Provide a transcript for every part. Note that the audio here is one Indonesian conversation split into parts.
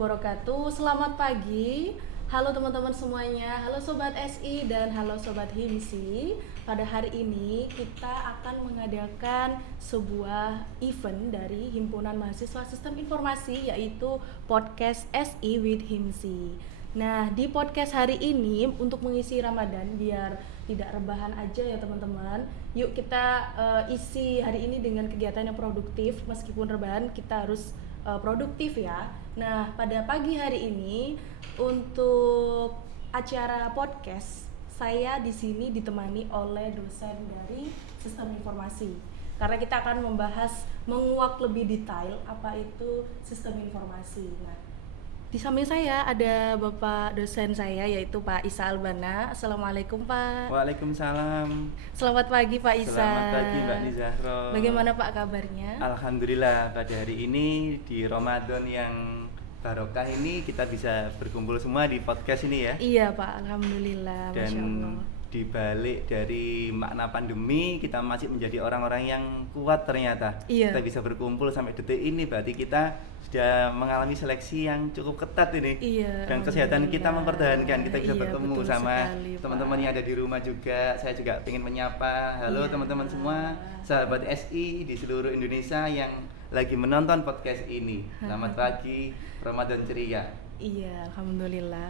wabarakatuh. Selamat pagi. Halo teman-teman semuanya. Halo Sobat SI dan halo Sobat Himsi. Pada hari ini kita akan mengadakan sebuah event dari Himpunan Mahasiswa Sistem Informasi, yaitu Podcast SI with Himsi. Nah, di podcast hari ini untuk mengisi Ramadan biar tidak rebahan aja ya teman-teman. Yuk kita isi hari ini dengan kegiatan yang produktif. Meskipun rebahan kita harus produktif ya. Nah, pada pagi hari ini untuk acara podcast saya di sini ditemani oleh dosen dari Sistem Informasi. Karena kita akan membahas menguak lebih detail apa itu Sistem Informasi. Nah, di samping saya ada Bapak dosen saya yaitu Pak Isa Albana. Assalamualaikum Pak. Waalaikumsalam. Selamat pagi Pak Isa. Selamat pagi Mbak Nizahro. Bagaimana Pak kabarnya? Alhamdulillah pada hari ini di Ramadan yang barokah ini kita bisa berkumpul semua di podcast ini ya. Iya Pak, Alhamdulillah. Dan Masya Allah. di balik dari makna pandemi kita masih menjadi orang-orang yang kuat ternyata. Iya. Kita bisa berkumpul sampai detik ini berarti kita sudah mengalami seleksi yang cukup ketat ini. Iya. Dan kesehatan kita mempertahankan, kita bisa Iya, bertemu betul sama sekali, Pak. teman-teman yang ada di rumah juga. Saya juga ingin menyapa halo Iya. teman-teman semua, sahabat SI di seluruh Indonesia yang lagi menonton podcast ini. Selamat pagi, Ramadan ceria. Iya, Alhamdulillah.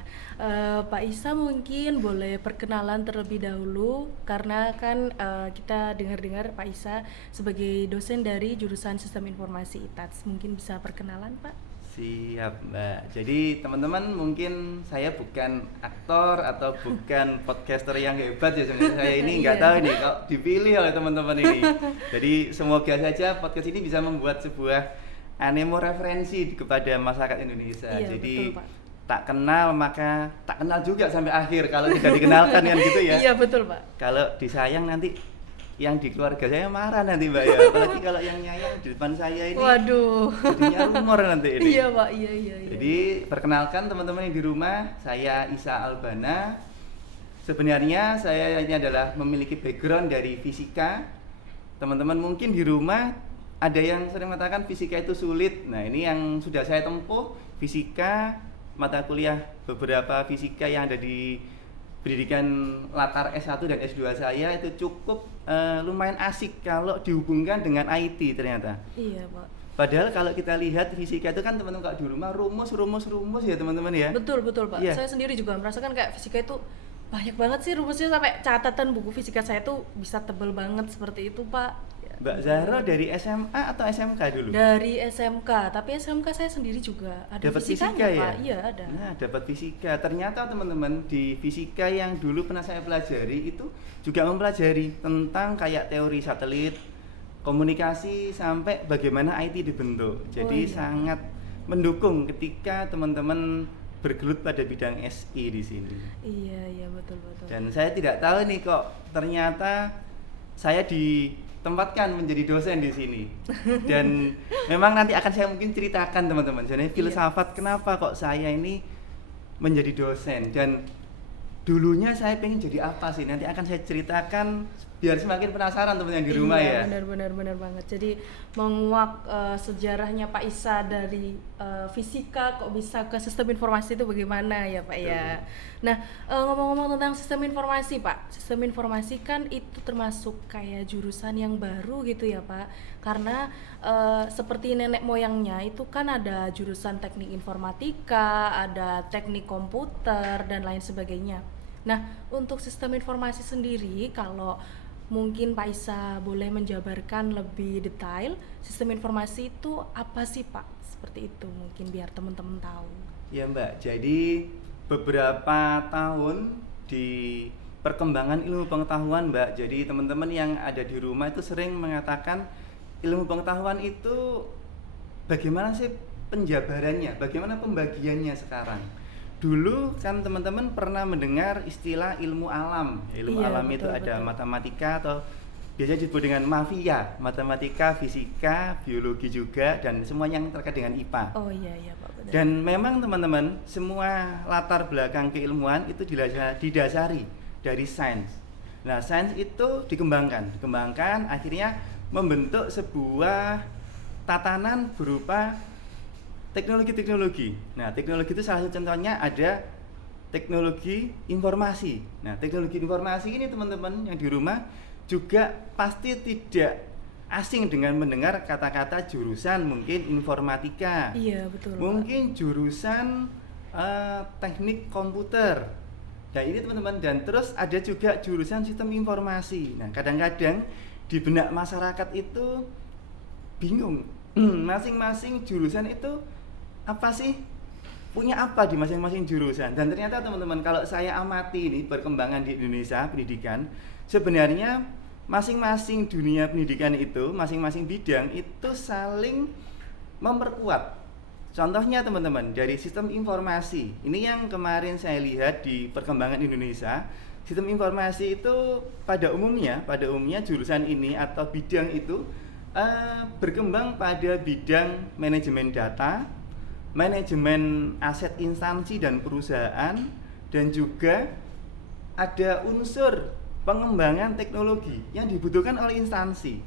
Pak Isa mungkin boleh perkenalan terlebih dahulu karena kan kita dengar-dengar Pak Isa sebagai dosen dari jurusan Sistem Informasi ITATS. Mungkin bisa perkenalan Pak? Siap Mbak. Jadi teman-teman mungkin saya bukan aktor atau bukan podcaster yang hebat ya sebenarnya. Saya ini nggak Iya. tahu nih kok dipilih oleh teman-teman ini. Jadi semoga saja podcast ini bisa membuat sebuah animo referensi kepada masyarakat Indonesia. Iya, Jadi betul, Pak. tak kenal maka tak kenal juga sampai akhir kalau tidak dikenalkan kan gitu ya. Iya, betul Pak. Kalau disayang nanti yang di keluarga saya marah nanti Mbak ya. Apalagi kalau yang nyayang di depan saya ini. Waduh. Jadinya rumor nanti ini. Iya Pak, iya. Jadi perkenalkan teman-teman yang di rumah, saya Isa Albana. Sebenarnya saya ini adalah memiliki background dari fisika. Teman-teman mungkin di rumah ada yang sering mengatakan fisika itu sulit. Nah, ini yang sudah saya tempuh, fisika, mata kuliah beberapa fisika yang ada di pendidikan latar S1 dan S2 saya itu cukup lumayan asik kalau dihubungkan dengan IT ternyata. Iya Pak. Padahal kalau kita lihat fisika itu kan teman-teman kalau di rumah rumus ya teman-teman ya. Betul Pak. Iya. Saya sendiri juga merasakan kayak fisika itu banyak banget sih rumusnya, sampai catatan buku fisika saya tuh bisa tebel banget seperti itu Pak. Mbak Zahro dari SMA atau SMK dulu? Dari SMK, tapi SMK saya sendiri juga ada Dapat fisikanya fisika ya? Pak. Iya ada. Nah, dapat fisika. Ternyata teman-teman di fisika yang dulu pernah saya pelajari itu juga mempelajari tentang kayak teori satelit, komunikasi sampai bagaimana IT dibentuk. Jadi iya. sangat mendukung ketika teman-teman bergelut pada bidang SI di sini. Iya betul. Dan saya tidak tahu nih kok ternyata saya ditempatkan menjadi dosen di sini. Dan memang nanti akan saya mungkin ceritakan teman-teman. Jadi filsafat kenapa kok saya ini menjadi dosen dan dulunya saya pengen jadi apa sih? Nanti akan saya ceritakan biar semakin penasaran teman yang di rumah ya. Benar banget. Jadi menguak sejarahnya Pak Isa dari fisika kok bisa ke sistem informasi itu bagaimana ya Pak ya. Nah, ngomong-ngomong tentang sistem informasi Pak, sistem informasi kan itu termasuk kayak jurusan yang baru gitu ya Pak. Karena seperti nenek moyangnya itu kan ada jurusan teknik informatika, ada teknik komputer dan lain sebagainya. Nah, untuk sistem informasi sendiri, kalau mungkin Pak Isa boleh menjabarkan lebih detail, sistem informasi itu apa sih Pak? Seperti itu mungkin biar teman-teman tahu. Ya Mbak, jadi beberapa tahun di perkembangan ilmu pengetahuan Mbak, jadi teman-teman yang ada di rumah itu sering mengatakan ilmu pengetahuan itu bagaimana sih penjabarannya, bagaimana pembagiannya sekarang. Dulu kan teman-teman pernah mendengar istilah ilmu alam. Ilmu alam itu ada matematika atau biasanya disebut dengan mafia, matematika, fisika, biologi juga, dan semua yang terkait dengan IPA. Oh iya Pak, benar. Dan memang teman-teman, semua latar belakang keilmuan itu didasari dari sains. Nah, sains itu dikembangkan akhirnya membentuk sebuah tatanan berupa teknologi. Nah, teknologi itu salah satu contohnya ada teknologi informasi. Nah, teknologi informasi ini teman-teman yang di rumah juga pasti tidak asing dengan mendengar kata-kata jurusan mungkin informatika. Iya, betul. Mungkin jurusan teknik komputer. Nah, ini teman-teman, dan terus ada juga jurusan sistem informasi. Nah, kadang-kadang di benak masyarakat itu bingung. Masing-masing jurusan itu apa sih? Punya apa di masing-masing jurusan? Dan ternyata teman-teman, kalau saya amati ini perkembangan di Indonesia pendidikan, sebenarnya masing-masing dunia pendidikan itu, masing-masing bidang itu saling memperkuat. Contohnya teman-teman, dari sistem informasi, ini yang kemarin saya lihat di perkembangan Indonesia. Sistem informasi itu pada umumnya jurusan ini atau bidang itu berkembang pada bidang manajemen data, manajemen aset instansi dan perusahaan, dan juga ada unsur pengembangan teknologi yang dibutuhkan oleh instansi.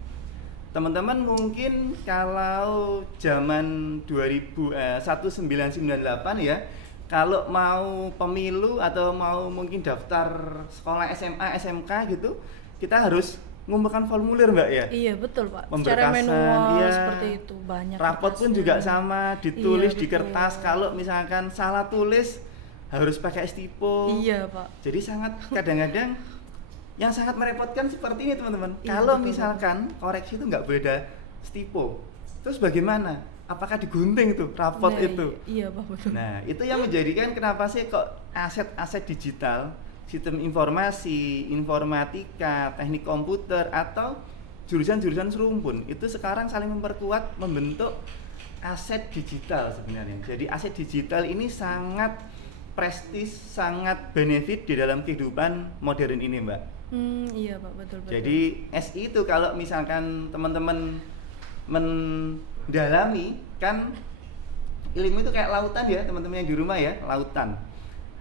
Teman-teman mungkin kalau zaman 1998 ya, kalau mau pemilu atau mau mungkin daftar sekolah SMA, SMK gitu, kita harus mengumpulkan formulir, Mbak ya. Iya, betul, Pak. Secara Pemberkasan, manual iya. seperti itu, banyak Rapot pun kertasnya. juga sama, ditulis Iya, di betul. kertas. Kalau misalkan salah tulis harus pakai stipo. Iya, Pak. Jadi sangat kadang-kadang yang sangat merepotkan seperti ini teman-teman. Iya, Kalau betul, misalkan koreksi itu nggak boleh ada stipo, terus bagaimana? Apakah digunting tuh rapot Nah, itu? Iya, Pak, betul. Nah, itu yang menjadikan kenapa sih kok aset-aset digital, sistem informasi, informatika, teknik komputer, atau jurusan-jurusan serumpun itu sekarang saling memperkuat membentuk aset digital sebenarnya. Jadi aset digital ini sangat prestis, sangat benefit di dalam kehidupan modern ini, Mbak. Iya, Pak, betul. Jadi SI itu kalau misalkan teman-teman mendalami kan ilmu itu kayak lautan ya, teman-teman yang di rumah ya, lautan.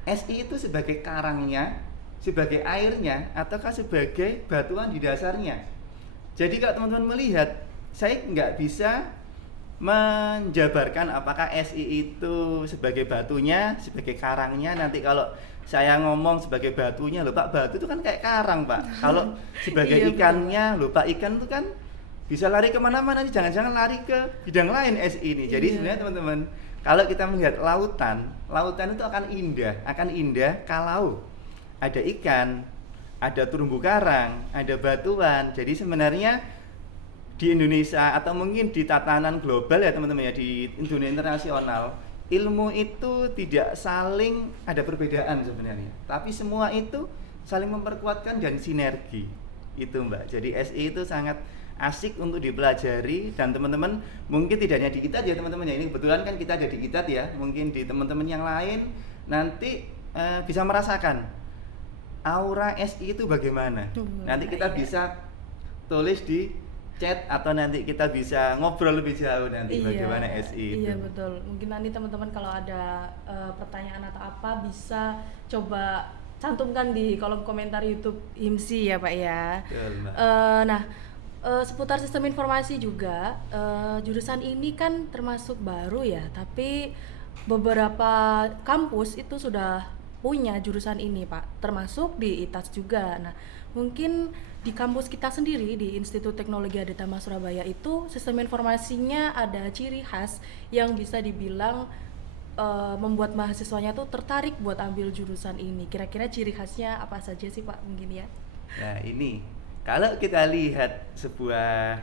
SI itu sebagai karangnya, sebagai airnya, ataukah sebagai batuan di dasarnya. Jadi kalau teman-teman melihat, saya nggak bisa menjabarkan apakah SI itu sebagai batunya, sebagai karangnya. Nanti kalau saya ngomong sebagai batunya, loh Pak, batu itu kan kayak karang Pak. Kalau sebagai Iya, ikannya, loh Pak, ikan itu kan bisa lari kemana-mana, jangan-jangan lari ke bidang lain SI ini. Jadi Iya. sebenarnya teman-teman, kalau kita melihat lautan itu akan indah kalau ada ikan, ada terumbu karang, ada batuan. Jadi sebenarnya di Indonesia atau mungkin di tatanan global ya teman-teman ya, di dunia internasional, ilmu itu tidak saling ada perbedaan sebenarnya, tapi semua itu saling memperkuatkan dan sinergi itu, Mbak. Jadi SI itu sangat asik untuk dipelajari, dan teman-teman mungkin tidak hanya di ITAT ya teman-teman ya, ini kebetulan kan kita ada di ITAT ya, mungkin di teman-teman yang lain nanti bisa merasakan aura SI itu bagaimana. Nanti kita bisa tulis di chat atau nanti kita bisa ngobrol lebih jauh nanti bagaimana SI itu. Iya, betul. Mungkin nanti teman-teman kalau ada pertanyaan atau apa bisa coba cantumkan di kolom komentar YouTube HIMSI ya, Pak ya. Betul, Mbak. Seputar sistem informasi juga, jurusan ini kan termasuk baru ya, tapi beberapa kampus itu sudah punya jurusan ini, Pak, termasuk di ITAS juga. Nah, mungkin di kampus kita sendiri di Institut Teknologi Aditama Surabaya itu sistem informasinya ada ciri khas yang bisa dibilang membuat mahasiswanya tuh tertarik buat ambil jurusan ini. Kira-kira ciri khasnya apa saja sih, Pak, mungkin ya? Nah, ini kalau kita lihat sebuah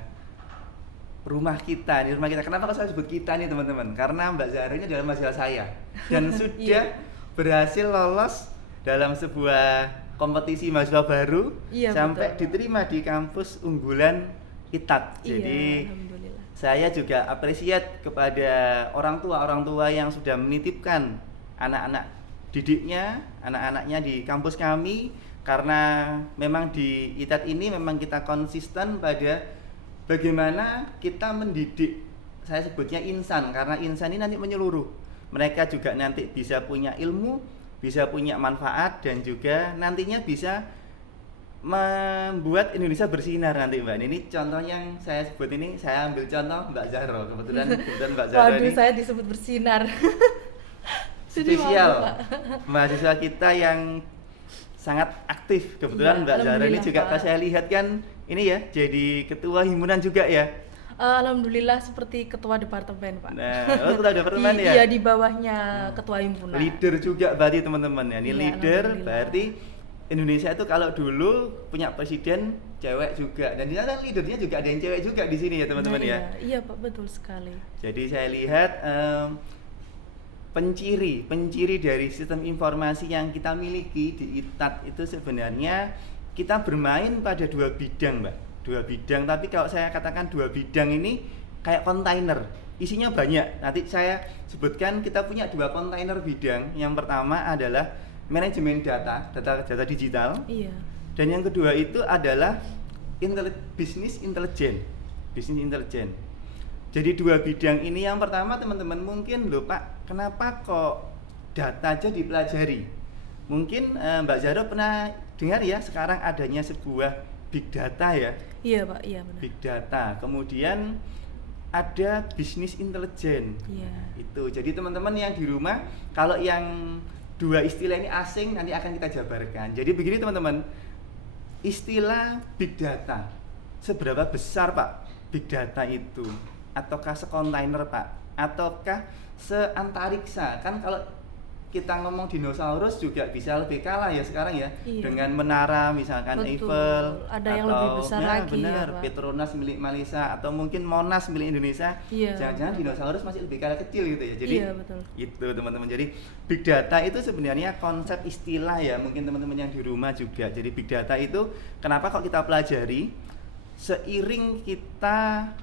rumah kita, kenapa kalau saya sebut kita nih teman-teman? Karena Mbak Zahra ini adalah mahasiswa saya dan sudah berhasil lolos dalam sebuah kompetisi mahasiswa baru, sampai betul, diterima di kampus unggulan ITAT. Jadi alhamdulillah, saya juga apresiat kepada orang tua yang sudah menitipkan anak-anak didiknya, anak-anaknya di kampus kami, karena memang di ITAT ini memang kita konsisten pada bagaimana kita mendidik, saya sebutnya insan, karena insan ini nanti menyeluruh. Mereka juga nanti bisa punya ilmu, bisa punya manfaat, dan juga nantinya bisa membuat Indonesia bersinar nanti Mbak. Ini contoh yang saya sebut ini, saya ambil contoh Mbak Zahro. Kebetulan Mbak Zahro Waduh, ini saya disebut bersinar. spesial Maaf, Pak. mahasiswa kita yang sangat aktif. Kebetulan Iya, Mbak Zahro ini alhamdulillah, juga Pak. kalau saya lihat kan ini ya jadi ketua himpunan juga ya. Alhamdulillah seperti ketua departemen, Pak. Nah, ketua departemen ya. Iya, di bawahnya ketua himpunan. Leader juga berarti teman-teman ya. Ini Iya, leader alhamdulillah. berarti Indonesia itu kalau dulu punya presiden cewek juga, dan di sana leadernya juga ada yang cewek juga di sini ya teman-teman Nah, ya. Iya, Pak, betul sekali. Jadi saya lihat penciri dari sistem informasi yang kita miliki di ITAT itu sebenarnya kita bermain pada dua bidang, Mbak. Dua bidang, tapi kalau saya katakan dua bidang ini kayak kontainer, isinya banyak. Nanti saya sebutkan kita punya dua kontainer bidang. Yang pertama adalah manajemen data digital. Iya. Dan yang kedua itu adalah business intelligence. Jadi dua bidang ini, yang pertama teman-teman mungkin loh Pak, kenapa kok data aja dipelajari? Mungkin Mbak Zahro pernah dengar ya sekarang adanya sebuah big data ya. Iya, Pak, iya benar. Big data, kemudian ada business intelligence. Iya. Itu. Jadi teman-teman yang di rumah, kalau yang dua istilah ini asing nanti akan kita jabarkan. Jadi begini teman-teman, istilah big data, seberapa besar Pak big data itu? Ataukah sekontainer Pak? Ataukah seantariksa? Kan kalau kita ngomong dinosaurus juga bisa lebih kalah ya sekarang ya. Iya. Dengan menara misalkan Betul. Eiffel, Ada yang lebih besar lagi benar, ya, Pak. Petronas milik Malaysia atau mungkin Monas milik Indonesia. Iya, Jangan-jangan betul. dinosaurus masih lebih kalah kecil gitu ya. Jadi Iya, betul. itu teman-teman. Jadi big data itu sebenarnya konsep istilah ya, mungkin teman-teman yang di rumah juga. Jadi big data itu kenapa kok kita pelajari seiring kita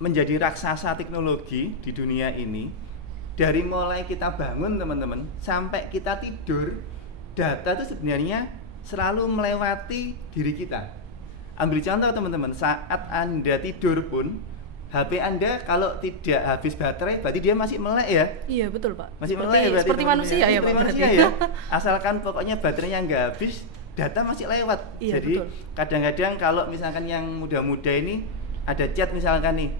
menjadi raksasa teknologi di dunia ini, dari mulai kita bangun teman-teman sampai kita tidur, data itu sebenarnya selalu melewati diri kita. Ambil contoh teman-teman, saat Anda tidur pun HP Anda kalau tidak habis baterai berarti dia masih melek ya. Iya, betul, Pak. Masih Seperti- melek berarti seperti teman-teman manusia ya, Pak. Seperti manusia berarti. ya. Asalkan pokoknya baterainya nggak habis, data masih lewat. Iya, Jadi betul. kadang-kadang kalau misalkan yang muda-muda ini ada chat misalkan nih,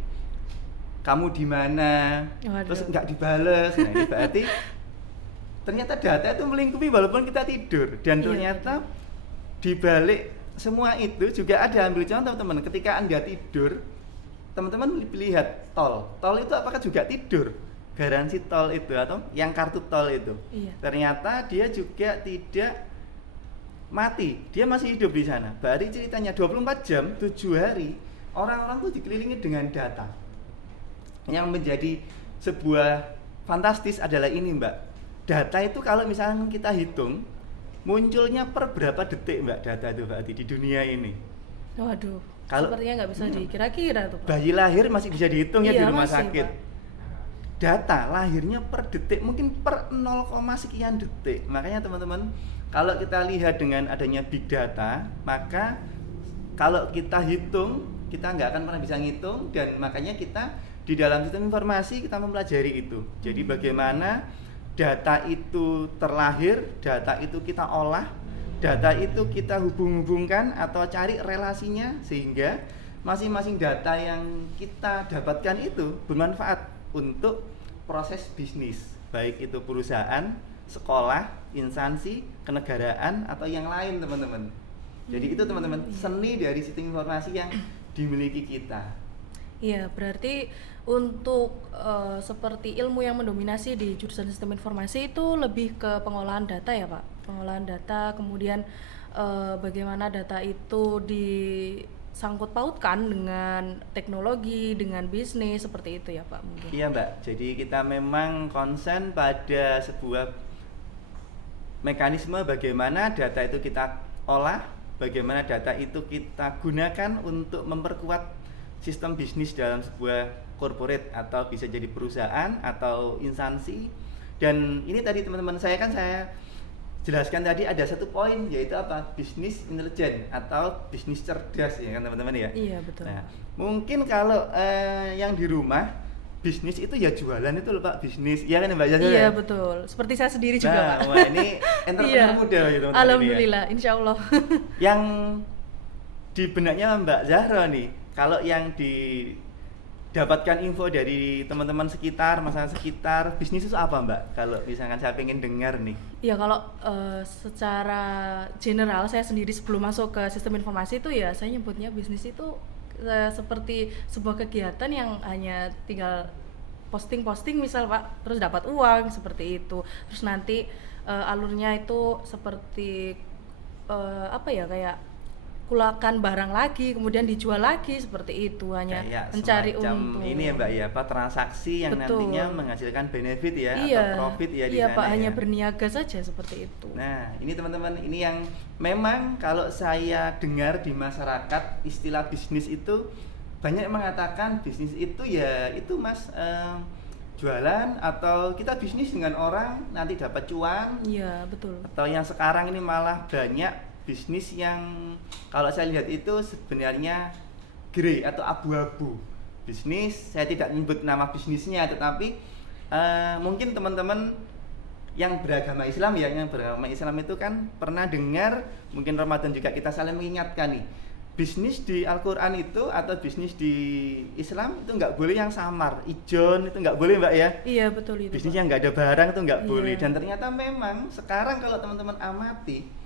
kamu di mana, Waduh. terus nggak dibales, nah ini berarti ternyata data itu melingkupi walaupun kita tidur. Dan Iya, ternyata di balik semua itu juga ada, ambil contoh teman, ketika Anda tidur, teman-teman lihat tol itu apakah juga tidur? Garansi tol itu atau yang kartu tol itu, Iya. ternyata dia juga tidak mati, dia masih hidup di sana. Berarti ceritanya 24 jam, 7 hari, orang-orang tuh dikelilingi dengan data. Yang menjadi sebuah fantastis adalah ini Mbak, data itu kalau misalnya kita hitung munculnya per berapa detik Mbak data itu berarti di dunia ini. Waduh. Kalau- Sepertinya nggak bisa dikira-kira tuh, Pak. Bayi lahir masih bisa dihitung ya Iya, di rumah masih, sakit. Pak. Data lahirnya per detik, mungkin per 0, sekian detik. Makanya teman-teman, kalau kita lihat dengan adanya big data, maka kalau kita hitung, kita nggak akan pernah bisa ngitung, dan makanya kita di dalam sistem informasi kita mempelajari itu. Jadi bagaimana data itu terlahir, data itu kita olah, data itu kita hubung-hubungkan atau cari relasinya sehingga masing-masing data yang kita dapatkan itu bermanfaat untuk proses bisnis, baik itu perusahaan, sekolah, instansi, kenegaraan atau yang lain teman-teman. Jadi itu teman-teman seni dari sistem informasi yang dimiliki kita. Iya, berarti untuk seperti ilmu yang mendominasi di jurusan sistem informasi itu lebih ke pengolahan data ya, Pak. Pengolahan data, kemudian bagaimana data itu disangkut pautkan dengan teknologi, dengan bisnis, seperti itu ya, Pak, mungkin. Iya Mbak, jadi kita memang konsen pada sebuah mekanisme bagaimana data itu kita olah, bagaimana data itu kita gunakan untuk memperkuat sistem bisnis dalam sebuah corporate atau bisa jadi perusahaan atau instansi. Dan ini tadi teman-teman saya jelaskan tadi ada satu poin, yaitu apa? Bisnis intelligent atau bisnis cerdas ya kan teman-teman ya. Iya, betul. Nah, mungkin kalau yang di rumah bisnis itu ya jualan itu loh Pak, bisnis. Iya kan Mbak Jasa? Iya ya? betul, seperti saya sendiri juga Pak. Wah ini entrepreneur Iya. muda gitu teman-teman ini ya. Alhamdulillah, insya Allah. Yang di benaknya Mbak Zahra nih, kalau yang didapatkan info dari teman-teman sekitar, masyarakat sekitar, bisnis itu apa Mbak? Kalau misalkan saya pengen dengar nih. Ya kalau secara general saya sendiri sebelum masuk ke sistem informasi itu ya saya nyebutnya bisnis itu seperti sebuah kegiatan yang hanya tinggal posting-posting misal Pak, terus dapat uang seperti itu. Terus nanti alurnya itu seperti apa ya, kayak kulakan barang lagi kemudian dijual lagi seperti itu, hanya Kayak mencari semacam untung. ini ya Mbak ya, apa transaksi yang Betul. nantinya menghasilkan benefit ya Iya, atau profit ya di iya sana Pak, ya. hanya berniaga saja seperti itu. Nah, ini teman-teman, ini yang memang kalau saya dengar di masyarakat istilah bisnis itu banyak yang mengatakan bisnis itu ya itu Mas jualan atau kita bisnis dengan orang nanti dapat cuan, Iya betul. atau yang sekarang ini malah banyak bisnis yang kalau saya lihat itu sebenarnya grey atau abu-abu. Bisnis, saya tidak menyebut nama bisnisnya, tetapi mungkin teman-teman yang beragama Islam ya, yang beragama Islam itu kan pernah dengar, mungkin Ramadan juga kita saling mengingatkan nih, bisnis di Al-Quran itu atau bisnis di Islam itu nggak boleh yang samar, ijon itu nggak boleh Mbak ya. Iya betul itu. Bisnis Pak. yang nggak ada barang itu nggak Iya. boleh, dan ternyata memang sekarang kalau teman-teman amati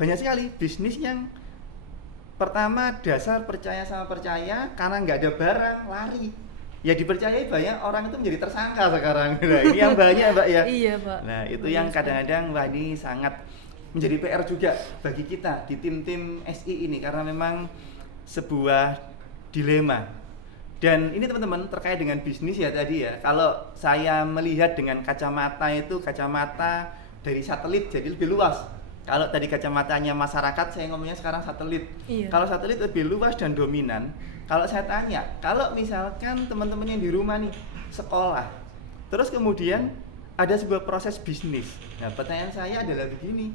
banyak sekali bisnis yang pertama dasar percaya sama percaya, karena nggak ada barang lari ya dipercayai, banyak orang itu menjadi tersangka sekarang. Nah ini yang banyak Mbak ya. Iya Pak. Nah itu Benar yang sekali. kadang-kadang wah ini sangat menjadi PR juga bagi kita di tim-tim SI ini, karena memang sebuah dilema. Dan ini teman-teman terkait dengan bisnis ya tadi ya, kalau saya melihat dengan kacamata itu kacamata dari satelit jadi lebih luas. Kalau tadi kacamatanya masyarakat, saya ngomongnya sekarang satelit. Iya. Kalau satelit lebih luas dan dominan. Kalau saya tanya, kalau misalkan teman-teman yang di rumah nih sekolah, terus kemudian ada sebuah proses bisnis. Nah, pertanyaan saya adalah begini,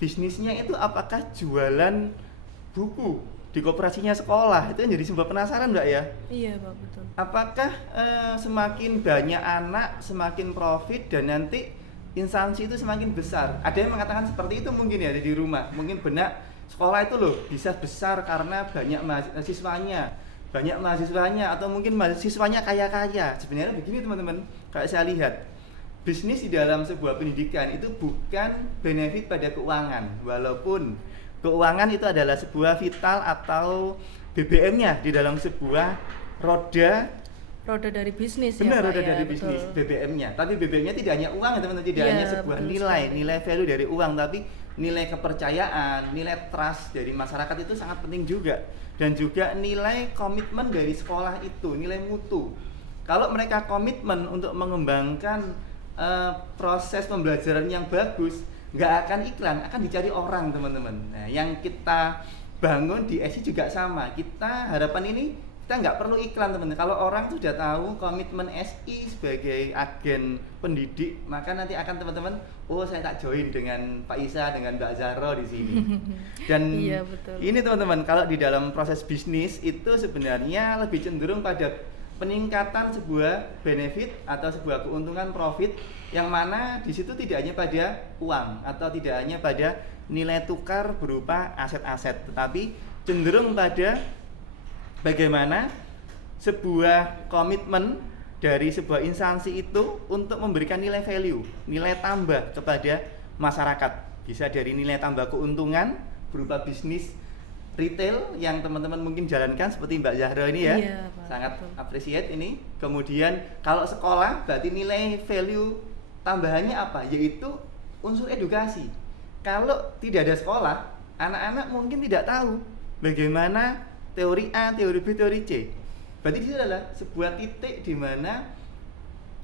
bisnisnya itu apakah jualan buku di koperasinya sekolah? Itu yang jadi sebuah penasaran Mbak ya. Iya Pak betul. Apakah semakin banyak anak semakin profit dan nanti instansi itu semakin besar? Ada yang mengatakan seperti itu mungkin ya di rumah. Mungkin benak sekolah itu loh bisa besar karena banyak mahasiswanya atau mungkin mahasiswanya kaya-kaya. Sebenarnya begini teman-teman, kalau saya lihat bisnis di dalam sebuah pendidikan itu bukan benefit pada keuangan, walaupun keuangan itu adalah sebuah vital atau BBM-nya di dalam sebuah roda Dari bisnis benar, ya Pak roda ya, dari betul. bisnis, BBM-nya. Tapi BBM-nya tidak hanya uang ya teman-teman, tidak Iya, hanya sebuah betul nilai, sekali. nilai value dari uang, tapi nilai kepercayaan, nilai trust dari masyarakat itu sangat penting juga. Dan juga nilai komitmen dari sekolah itu, nilai mutu. Kalau mereka komitmen untuk mengembangkan proses pembelajaran yang bagus, nggak akan iklan, akan dicari orang teman-teman. Nah, yang kita bangun di SI juga sama. Kita harapan ini kita nggak perlu iklan teman-teman. Kalau orang sudah tahu komitmen SI sebagai agen pendidik, maka nanti akan teman-teman, oh saya tak join dengan Pak Isa, dengan Mbak Zahra di sini. Dan Iya, betul. ini teman-teman, kalau di dalam proses bisnis itu sebenarnya lebih cenderung pada peningkatan sebuah benefit atau sebuah keuntungan profit, yang mana di situ tidak hanya pada uang atau tidak hanya pada nilai tukar berupa aset-aset, tetapi cenderung pada bagaimana sebuah komitmen dari sebuah instansi itu untuk memberikan nilai value, nilai tambah kepada masyarakat. Bisa dari nilai tambah keuntungan berupa bisnis retail yang teman-teman mungkin jalankan seperti Mbak Zahra ini ya. Iya, Pak, Sangat betul. appreciate ini. Kemudian kalau sekolah berarti nilai value tambahannya apa? Yaitu unsur edukasi. Kalau tidak ada sekolah, anak-anak mungkin tidak tahu bagaimana teori A, teori B, teori C. Berarti itu adalah sebuah titik di mana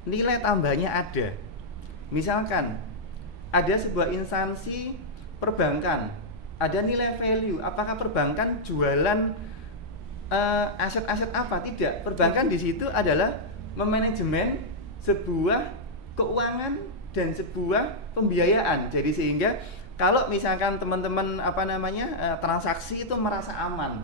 nilai tambahnya ada. Misalkan ada sebuah instansi perbankan, ada nilai value. Apakah perbankan jualan aset-aset apa? Tidak. Perbankan di situ adalah memanajemen sebuah keuangan dan sebuah pembiayaan. Jadi sehingga kalau misalkan teman-teman transaksi itu merasa aman.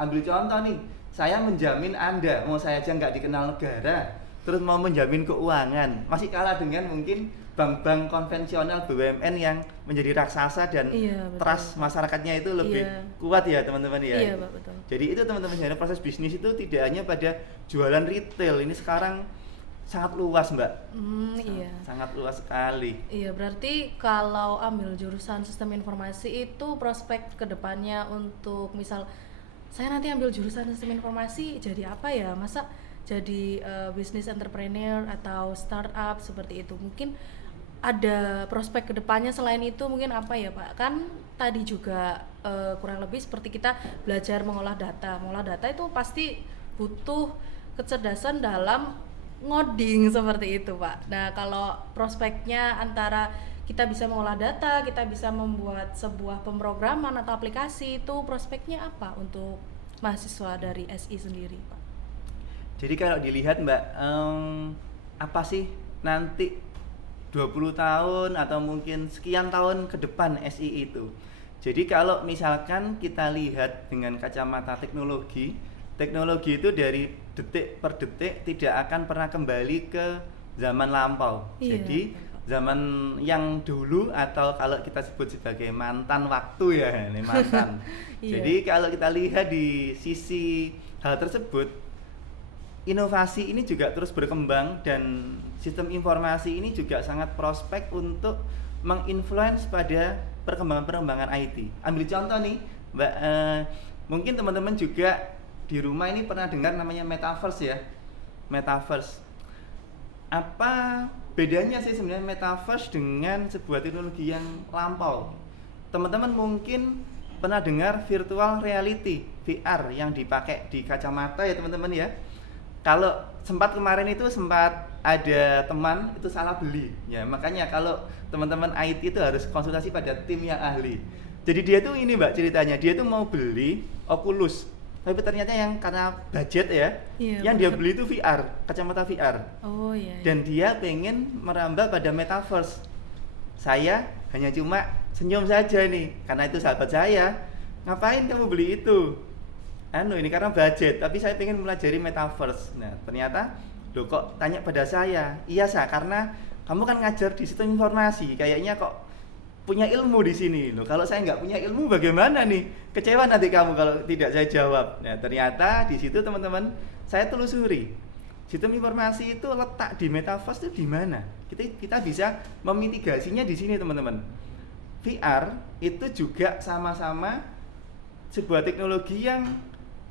Ambil contoh nih, saya menjamin Anda, mau saya aja nggak dikenal negara, terus mau menjamin keuangan, masih kalah dengan mungkin bank-bank konvensional BUMN yang menjadi raksasa dan Iya, betul. trust masyarakatnya itu lebih Iya. kuat ya teman-teman ya. Iya, Pak, betul. Jadi itu teman-teman sebenarnya proses bisnis itu tidak hanya pada jualan retail, ini sekarang sangat luas Mbak. Iya. Sangat luas sekali. Iya, berarti kalau ambil jurusan sistem informasi itu prospek kedepannya untuk misal saya nanti ambil jurusan sistem informasi jadi apa ya? Masa jadi business entrepreneur atau startup seperti itu? Mungkin ada prospek kedepannya selain itu mungkin apa ya Pak? Kan tadi juga kurang lebih seperti kita belajar mengolah data. Mengolah data itu pasti butuh kecerdasan dalam ngoding seperti itu Pak. Nah kalau prospeknya antara kita bisa mengolah data, kita bisa membuat sebuah pemrograman atau aplikasi, itu prospeknya apa untuk mahasiswa dari SI sendiri Pak? Jadi kalau dilihat Mbak, apa sih nanti 20 tahun atau mungkin sekian tahun ke depan SI itu? Jadi kalau misalkan kita lihat dengan kacamata teknologi itu dari detik per detik tidak akan pernah kembali ke zaman lampau. Iya. Jadi zaman yang dulu atau kalau kita sebut sebagai mantan waktu ya, ini mantan. Iya. Jadi kalau kita lihat di sisi hal tersebut, inovasi ini juga terus berkembang dan sistem informasi ini juga sangat prospek untuk menginfluence pada perkembangan IT. Ambil contoh nih, Mbak, mungkin teman-teman juga di rumah ini pernah dengar namanya metaverse ya. Metaverse. Apa bedanya sih sebenarnya metaverse dengan sebuah teknologi yang lampau? Teman-teman mungkin pernah dengar virtual reality, VR yang dipakai di kacamata ya teman-teman ya. Kalau kemarin itu sempat ada teman itu salah beli ya, makanya kalau teman-teman IT itu harus konsultasi pada tim yang ahli. Jadi dia tuh ini Mbak ceritanya, dia tuh mau beli Oculus, tapi ternyata yang karena budget ya, Iya, yang dia beli itu VR, kacamata VR. Oh iya. Dan dia pengen merambah pada metaverse. Saya hanya cuma senyum saja nih, karena itu sahabat saya. Ngapain kamu beli itu? Ini karena budget, tapi saya pengen pelajari metaverse. Nah, ternyata loh kok tanya pada saya? Iya, karena kamu kan ngajar di sistem informasi, kayaknya kok punya ilmu di sini. Loh, kalau saya nggak punya ilmu bagaimana nih? Kecewa nanti kamu kalau tidak saya jawab. Nah, ternyata di situ teman-teman saya telusuri. Sistem informasi itu letak di metaverse itu di mana? Kita bisa memitigasinya di sini, teman-teman. VR itu juga sama-sama sebuah teknologi yang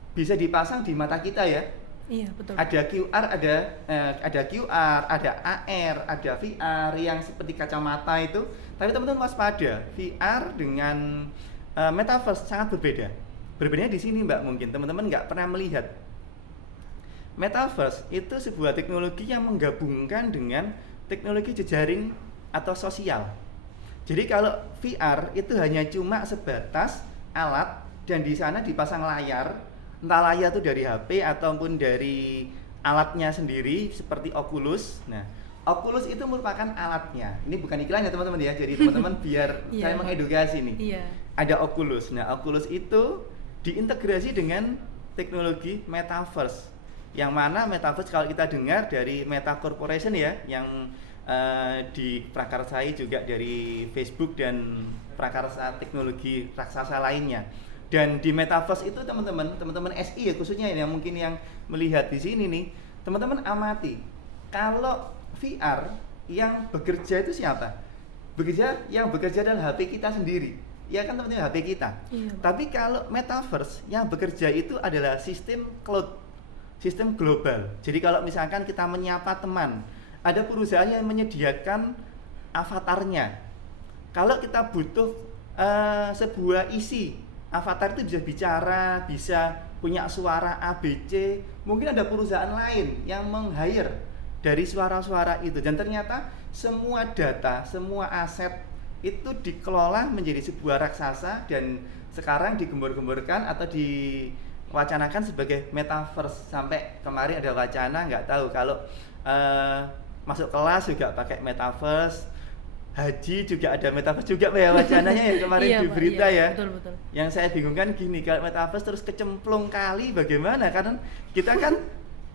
bisa dipasang di mata kita ya. Iya, betul. Ada QR, ada QR, ada AR, ada VR yang seperti kacamata itu. Tapi teman-teman waspada, VR dengan metaverse sangat berbeda. Berbedanya di sini Mbak, mungkin teman-teman nggak pernah melihat. Metaverse itu sebuah teknologi yang menggabungkan dengan teknologi jejaring atau sosial. Jadi kalau VR itu hanya cuma sebatas alat dan di sana dipasang layar, entah layar itu dari HP ataupun dari alatnya sendiri seperti Oculus. Nah, Oculus itu merupakan alatnya. Ini bukan iklan ya teman-teman ya. Jadi teman-teman biar Iya. saya mengedukasi nih. Iya. Ada Oculus. Nah, Oculus itu diintegrasi dengan teknologi metaverse. Yang mana metaverse kalau kita dengar dari Meta Corporation ya, yang diprakarsai juga dari Facebook dan prakarsa teknologi raksasa lainnya. Dan di metaverse itu teman-teman SI ya khususnya yang mungkin yang melihat di sini nih, teman-teman amati. Kalau VR yang bekerja itu siapa? Yang bekerja adalah HP kita sendiri. Ya kan teman-teman, HP kita. Iya, Pak. Tapi kalau metaverse yang bekerja itu adalah sistem cloud, sistem global. Jadi kalau misalkan kita menyapa teman, ada perusahaan yang menyediakan avatarnya. Kalau kita butuh sebuah isi, avatar itu bisa bicara, bisa punya suara ABC, mungkin ada perusahaan lain yang meng-hire dari suara-suara itu. Dan ternyata semua data, semua aset itu dikelola menjadi sebuah raksasa dan sekarang digembor-gemborkan atau diwacanakan sebagai metaverse. Sampai kemarin ada wacana, nggak tahu kalau masuk kelas juga pakai metaverse, haji juga ada metaverse juga ya wacananya ya kemarin Iya, di Pak, berita iya, ya. betul. Yang saya bingungkan gini, kalau metaverse terus kecemplung kali bagaimana? Karena kita kan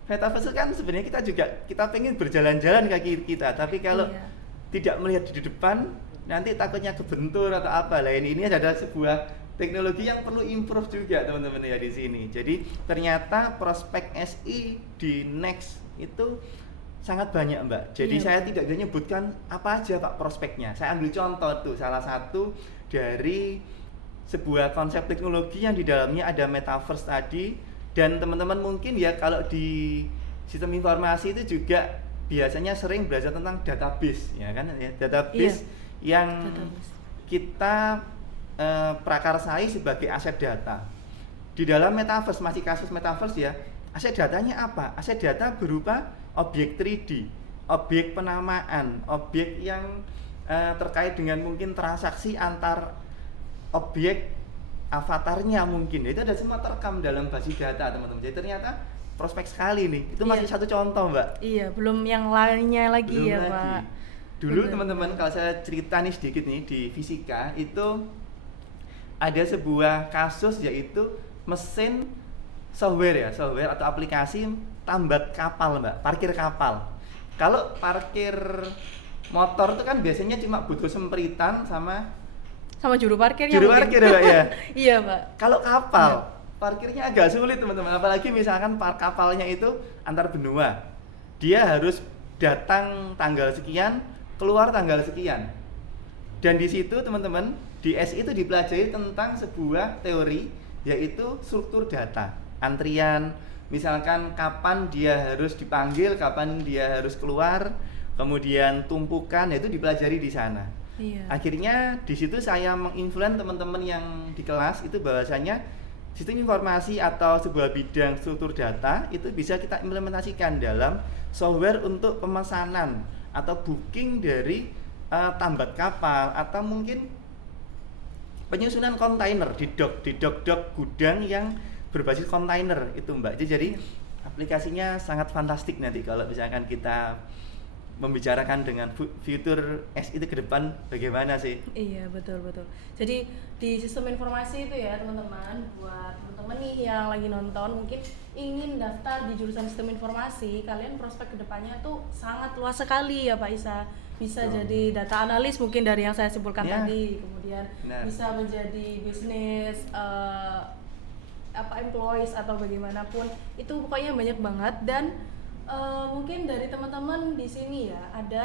metaverse kan sebenarnya kita pengen berjalan-jalan kaki kita, tapi kalau Iya. tidak melihat di depan nanti takutnya kebentur atau apa. Lah ini adalah sebuah teknologi yang perlu improve juga teman-teman ya di sini. Jadi ternyata prospek SI di Next itu sangat banyak Mbak. Jadi Iya, saya Mbak. tidak bisa menyebutkan apa aja Pak prospeknya. Saya ambil contoh tuh salah satu dari sebuah konsep teknologi yang di dalamnya ada metaverse tadi. Dan teman-teman mungkin ya kalau di sistem informasi itu juga biasanya sering belajar tentang database ya kan ya, database yang Database. kita prakarsai sebagai aset data. Di dalam metaverse, masih kasus metaverse ya, aset datanya apa? Aset data berupa objek 3D, objek penamaan, objek yang terkait dengan mungkin transaksi antar objek avatarnya mungkin. Itu ada semua terekam dalam basis data teman-teman. Jadi ternyata prospek sekali nih. Itu masih Iya. satu contoh Mbak. Iya, belum yang lainnya lagi Belum ya, lagi. Pak. Dulu Bener. teman-teman kalau saya cerita nih sedikit nih di fisika itu ada sebuah kasus yaitu mesin software atau aplikasi tambat kapal Mbak, parkir kapal. Kalau parkir motor itu kan biasanya cuma butuh sempritan sama Sama juru parkirnya juru mungkin. parkir Mbak ya. Iya, Pak. Kalau kapal, parkirnya agak sulit teman-teman. Apalagi misalkan kapalnya itu antar benua. Dia harus datang tanggal sekian, keluar tanggal sekian. Dan di situ teman-teman, di SI itu dipelajari tentang sebuah teori yaitu struktur data. Antrian, misalkan kapan dia harus dipanggil, kapan dia harus keluar, kemudian tumpukan, itu dipelajari di sana. Iya. Akhirnya di situ saya menginfluence teman-teman yang di kelas itu bahwasanya sistem informasi atau sebuah bidang struktur data itu bisa kita implementasikan dalam software untuk pemesanan atau booking dari tambat kapal atau mungkin penyusunan kontainer di dock gudang yang berbasis kontainer itu Mbak. Jadi aplikasinya sangat fantastik nanti kalau misalkan kita membicarakan dengan fitur SI itu ke depan bagaimana sih? Iya, betul. Jadi di sistem informasi itu ya teman-teman, buat teman-teman nih yang lagi nonton mungkin ingin daftar di jurusan sistem informasi, kalian prospek kedepannya tuh sangat luas sekali ya Pak Isa. Bisa jadi data analis mungkin dari yang saya simpulkan Ya. tadi, kemudian bisa menjadi bisnis employees atau bagaimanapun, itu pokoknya banyak banget. Dan mungkin dari teman-teman di sini ya ada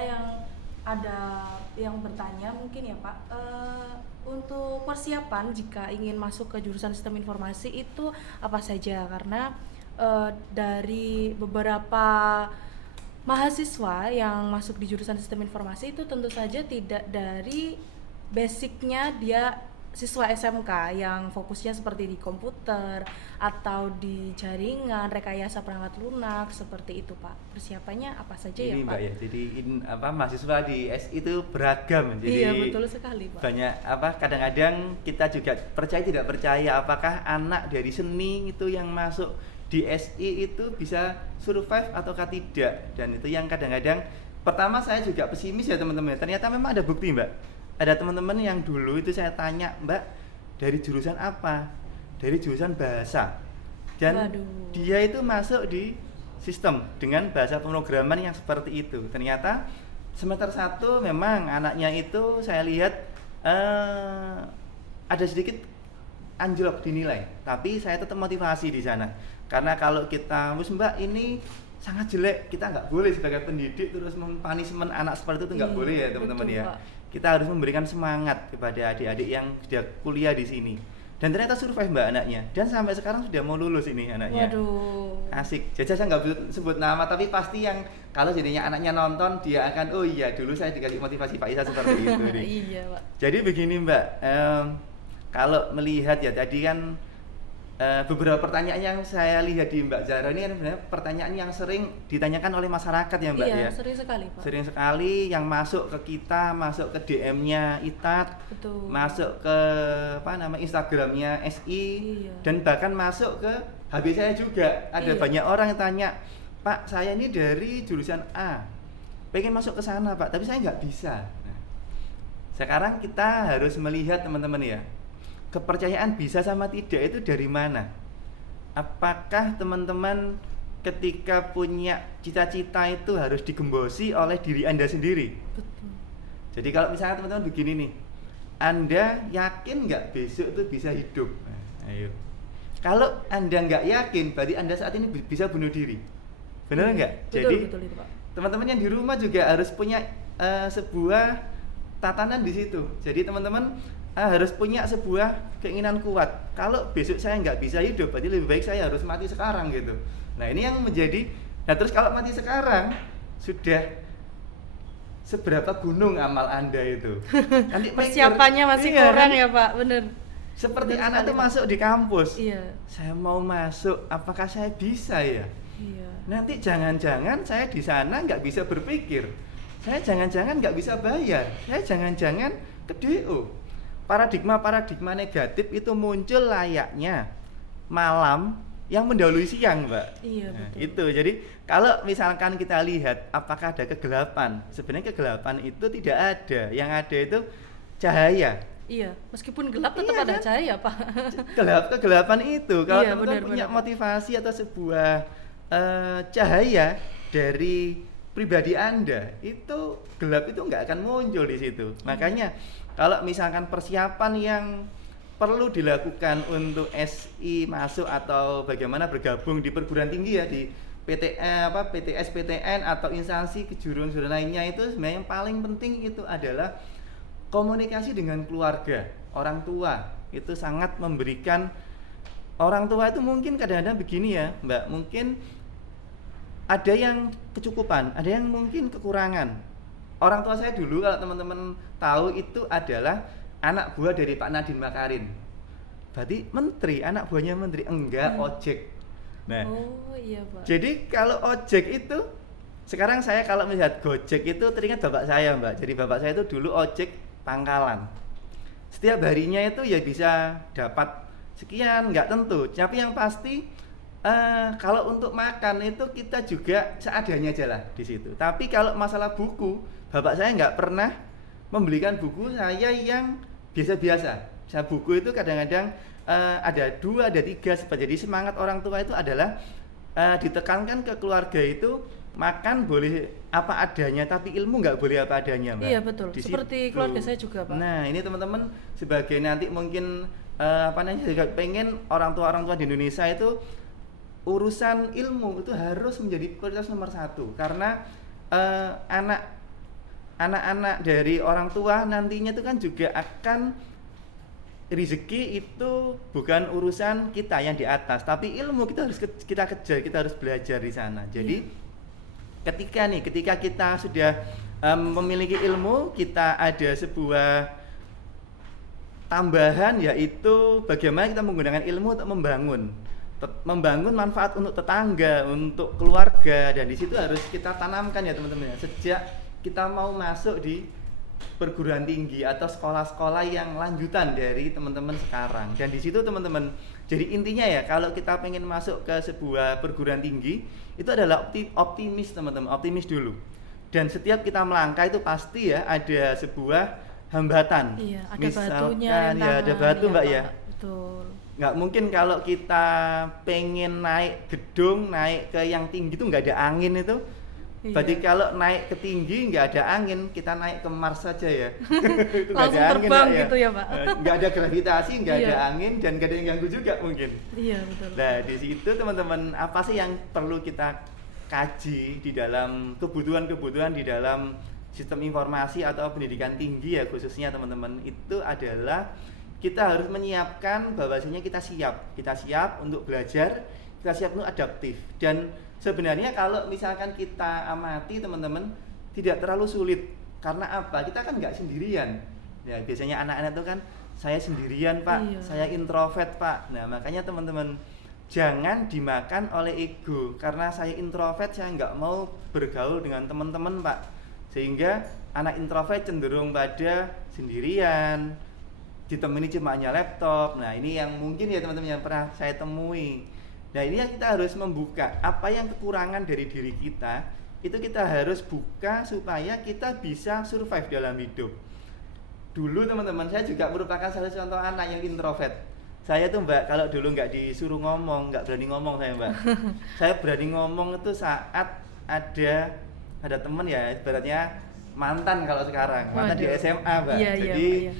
yang bertanya mungkin ya Pak, untuk persiapan jika ingin masuk ke jurusan sistem informasi itu apa saja, karena dari beberapa mahasiswa yang masuk di jurusan sistem informasi itu tentu saja tidak dari basicnya dia siswa SMK yang fokusnya seperti di komputer atau di jaringan, rekayasa perangkat lunak seperti itu Pak. Persiapannya apa saja Ini ya Pak? Mbak ya, jadi mahasiswa di SI itu beragam. Jadi Iya, betul sekali Pak. banyak kadang-kadang kita juga percaya tidak percaya apakah anak dari seni itu yang masuk di SI itu bisa survive ataukah tidak. Dan itu yang kadang-kadang pertama saya juga pesimis ya teman-teman. Ternyata memang ada bukti Mbak. Ada teman-teman yang dulu itu saya tanya, Mbak, dari jurusan apa? Dari jurusan bahasa. Dan Waduh. dia itu masuk di sistem dengan bahasa pemrograman yang seperti itu. Ternyata semester 1 memang anaknya itu saya lihat ada sedikit anjlok dinilai, tapi saya tetap motivasi di sana. Karena kalau kita, Mbak, ini sangat jelek, kita nggak boleh sebagai pendidik terus mempunishment anak seperti itu, nggak boleh ya teman-teman betul, ya. Pak. Kita harus memberikan semangat kepada adik-adik yang sudah kuliah di sini. Dan ternyata survive Mbak anaknya, dan sampai sekarang sudah mau lulus ini anaknya. Waduh. Asik. Jadi saya nggak sebut nama, tapi pasti yang kalau jadinya anaknya nonton dia akan, oh iya dulu saya dikasih motivasi Pak Isa seperti itu nih. Iya Pak. Jadi begini Mbak, kalau melihat ya tadi kan beberapa pertanyaan yang saya lihat di Mbak Zara ini kan sebenarnya pertanyaan yang sering ditanyakan oleh masyarakat ya Mbak Iya, ya. sering sekali Pak. Sering sekali yang masuk ke kita, masuk ke DM-nya ITAT, Betul. masuk ke Instagramnya SI, Iya. dan bahkan masuk ke HP saya juga. Ada Iya. banyak orang yang tanya, Pak saya ini dari jurusan A, pengen masuk ke sana Pak, tapi saya nggak bisa. Nah, sekarang kita harus melihat teman-teman ya, kepercayaan bisa sama tidak itu dari mana? Apakah teman-teman ketika punya cita-cita itu harus digembosi oleh diri Anda sendiri. Betul. Jadi kalau misalnya teman-teman begini nih, Anda yakin nggak besok itu bisa hidup? Nah, ayo. Kalau Anda nggak yakin, berarti Anda saat ini bisa bunuh diri. Benar nggak? Jadi Betul itu, Pak. teman-teman yang di rumah juga harus punya sebuah tatanan di situ. Jadi teman-teman harus punya sebuah keinginan kuat. Kalau besok saya nggak bisa hidup, berarti lebih baik saya harus mati sekarang gitu. Nah ini yang menjadi. Nah terus kalau mati sekarang sudah seberapa gunung amal Anda itu? Nanti Persiapannya masih iya, kurang kan? ya Pak, bener. Seperti Bener anak sekali, tuh Pak. masuk di kampus. Iya. Saya mau masuk, apakah saya bisa ya? Iya. Nanti jangan-jangan saya di sana nggak bisa berpikir. Saya jangan-jangan nggak bisa bayar. Saya jangan-jangan ke DO. Paradigma-paradigma negatif itu muncul layaknya malam yang mendahului siang, Mbak. Iya, Nah, betul. itu. Jadi kalau misalkan kita lihat apakah ada kegelapan, sebenarnya kegelapan itu tidak ada. Yang ada itu cahaya. Iya, meskipun gelap tetap Iya, ada kan? cahaya, Pak. Kegelapan itu kalau Iya, teman-teman benar, punya benar. motivasi atau sebuah cahaya dari pribadi Anda, itu gelap itu nggak akan muncul di situ. Makanya kalau misalkan persiapan yang perlu dilakukan untuk SI masuk atau bagaimana bergabung di perguruan tinggi ya, di PTS, PTN atau instansi kejuruan lainnya, itu sebenarnya yang paling penting itu adalah komunikasi dengan keluarga, orang tua. Itu sangat memberikan. Orang tua itu mungkin kadang-kadang begini ya Mbak, mungkin ada yang kecukupan, ada yang mungkin kekurangan. Orang tua saya dulu kalau teman-teman tahu itu adalah anak buah dari Pak Nadiem Makarim. Berarti menteri, anak buahnya menteri, enggak ojek. Nah, Oh iya Pak. jadi kalau ojek itu, sekarang saya kalau melihat Gojek itu teringat bapak saya Mbak. Jadi bapak saya itu dulu ojek pangkalan. Setiap harinya itu ya bisa dapat sekian, nggak tentu. Tapi yang pasti kalau untuk makan itu kita juga seadanya aja lah di situ. Tapi kalau masalah buku, bapak saya nggak pernah membelikan buku saya yang biasa-biasa. Saya buku itu kadang-kadang ada 2, ada 3. Jadi semangat orang tua itu adalah ditekankan ke keluarga itu makan boleh apa adanya, tapi ilmu nggak boleh apa adanya, Mbak. Iya betul. Di Seperti situ. keluarga saya juga Pak. Nah ini teman-teman sebagai nanti mungkin juga pengen orang tua di Indonesia itu urusan ilmu itu harus menjadi prioritas nomor 1, karena anak-anak dari orang tua nantinya itu kan juga akan rezeki itu bukan urusan kita yang di atas, tapi ilmu kita harus kita kejar, kita harus belajar di sana. Jadi ketika kita sudah memiliki ilmu, kita ada sebuah tambahan, yaitu bagaimana kita menggunakan ilmu untuk membangun manfaat untuk tetangga, untuk keluarga, dan di situ harus kita tanamkan ya teman-teman. Sejak kita mau masuk di perguruan tinggi atau sekolah-sekolah yang lanjutan dari teman-teman sekarang, dan di situ teman-teman, jadi intinya ya kalau kita pengen masuk ke sebuah perguruan tinggi itu adalah optimis teman-teman, optimis dulu. Dan setiap kita melangkah itu pasti ya ada sebuah hambatan. Iya, ada Misalkan, batunya ya ada batu Mbak ya. Pak. Betul. Nggak mungkin kalau kita pengen naik gedung, naik ke yang tinggi itu nggak ada angin itu. Iya. Berarti kalau naik ke tinggi nggak ada angin, kita naik ke Mars saja ya. Itu nggak Langsung ada angin, terbang Mbak, gitu ya, Pak. Nggak ada gravitasi, nggak ada Iya. angin, dan nggak ada yang ganggu juga mungkin. Iya betul. Nah di situ teman-teman, apa sih yang perlu kita kaji di dalam kebutuhan di dalam sistem informasi atau pendidikan tinggi ya khususnya teman-teman, itu adalah kita harus menyiapkan bahwasanya kita siap untuk belajar, kita siap untuk adaptif. Dan sebenarnya kalau misalkan kita amati teman-teman, tidak terlalu sulit. Karena apa? Kita kan nggak sendirian. Ya biasanya anak-anak itu kan, saya sendirian Pak, Iya. saya introvert Pak. Nah makanya teman-teman, jangan dimakan oleh ego. Karena saya introvert, saya nggak mau bergaul dengan teman-teman Pak. Sehingga anak introvert cenderung pada sendirian, ditemani cuma hanya laptop. Nah ini yang mungkin ya teman-teman yang pernah saya temui. Nah ini yang kita harus membuka, apa yang kekurangan dari diri kita, itu kita harus buka supaya kita bisa survive dalam hidup. Dulu teman-teman, saya juga merupakan salah contoh anak yang introvert. Saya tuh Mbak, kalau dulu nggak disuruh ngomong, nggak berani ngomong saya Mbak. Saya berani ngomong itu saat ada temen ya, ibaratnya mantan kalau sekarang, mantan di Waduh. SMA Mbak. Iya, Jadi Pak, iya.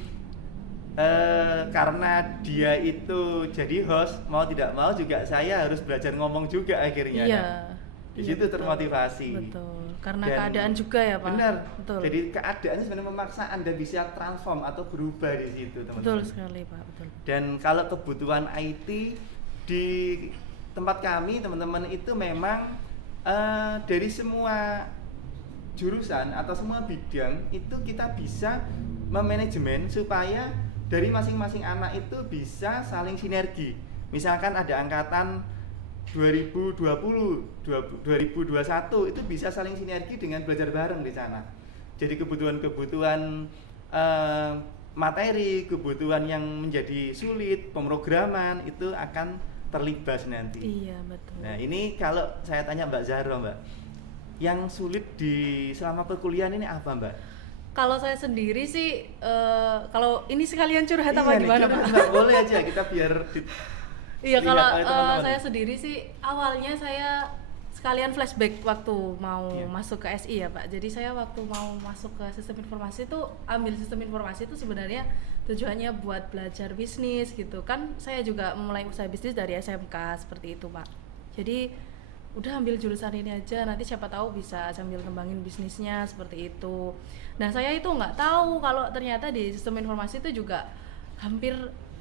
karena dia itu jadi host, mau tidak mau juga saya harus belajar ngomong juga akhirnya. Iya. Nah, di Iya, situ betul. termotivasi. Betul. Karena Dan keadaan juga ya, Pak. Benar. Betul. Jadi keadaan sebenarnya memaksa Anda bisa transform atau berubah di situ, teman-teman. Betul sekali, Pak. Betul. Dan kalau kebutuhan IT di tempat kami, teman-teman, itu memang dari semua jurusan atau semua bidang itu kita bisa memanajemen supaya dari masing-masing anak itu bisa saling sinergi. Misalkan ada angkatan 2020, 2021 itu bisa saling sinergi dengan belajar bareng di sana. Jadi kebutuhan-kebutuhan materi, kebutuhan yang menjadi sulit, pemrograman itu akan terlibas nanti. Iya, betul. Nah, ini kalau saya tanya Mbak Zahra, Mbak, yang sulit di selama perkuliahan ini apa, Mbak? Kalau saya sendiri sih, kalau ini sekalian curhat Iya apa nih, gimana, curhat, Pak? Mbak, boleh aja kita biar Iya, lihat kalau oleh teman-teman. saya sendiri sih awalnya saya sekalian flashback waktu mau Iya. masuk ke SI ya Pak. Jadi saya waktu mau masuk ke sistem informasi itu ambil sistem informasi itu sebenarnya tujuannya buat belajar bisnis gitu kan. Saya juga mulai usaha bisnis dari SMK seperti itu Pak. Jadi udah ambil jurusan ini aja, nanti siapa tahu bisa sambil kembangin bisnisnya seperti itu. Nah saya itu nggak tahu kalau ternyata di sistem informasi itu juga hampir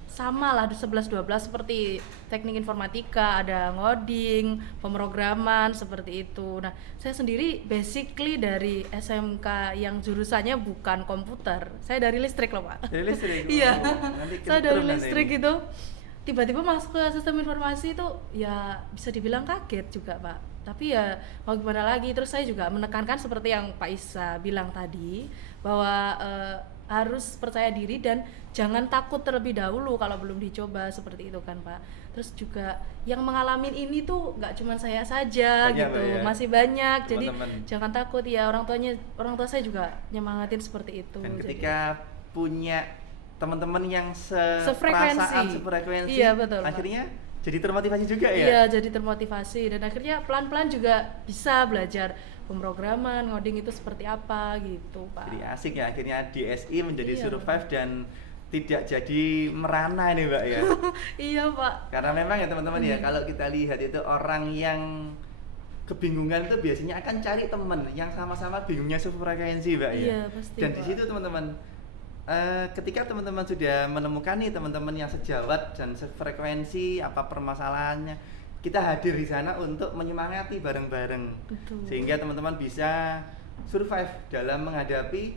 sama lah 11-12 seperti teknik informatika, ada ngoding, pemrograman seperti itu. Nah saya sendiri basically dari SMK yang jurusannya bukan komputer, saya dari listrik loh Pak. Dari listrik. Iya, Nanti saya dari keturunan listrik ini. itu tiba-tiba masuk ke sistem informasi itu ya bisa dibilang kaget juga Pak. Tapi ya mau gimana lagi, terus saya juga menekankan seperti yang Pak Isa bilang tadi bahwa harus percaya diri dan jangan takut terlebih dahulu kalau belum dicoba seperti itu kan Pak. Terus juga yang mengalami ini tuh nggak cuma saya saja Banyak, gitu, Mbak, ya. masih banyak. Jadi Teman-teman. jangan takut ya, orang tua saya juga nyemangatin seperti itu. Dan Jadi- ketika punya teman-teman yang Sefrekuensi. sefrekuensi, Iya, betul, Pak. akhirnya jadi termotivasi juga ya. Iya, jadi termotivasi dan akhirnya pelan-pelan juga bisa belajar pemrograman, ngoding itu seperti apa gitu, Pak. Jadi asik ya akhirnya di SI menjadi Iya. survive dan tidak jadi merana ini Mbak ya. Iya, Pak. Karena memang ya teman-teman ya, kalau kita lihat itu orang yang kebingungan itu biasanya akan cari teman yang sama-sama bingungnya sefrekuensi Mbak ya. Iya, pasti, Dan di Pak. situ teman-teman, ketika teman-teman sudah menemukan nih teman-teman yang sejawat dan sefrekuensi apa permasalahannya, kita hadir di sana untuk menyemangati bareng-bareng. Betul. Sehingga teman-teman bisa survive dalam menghadapi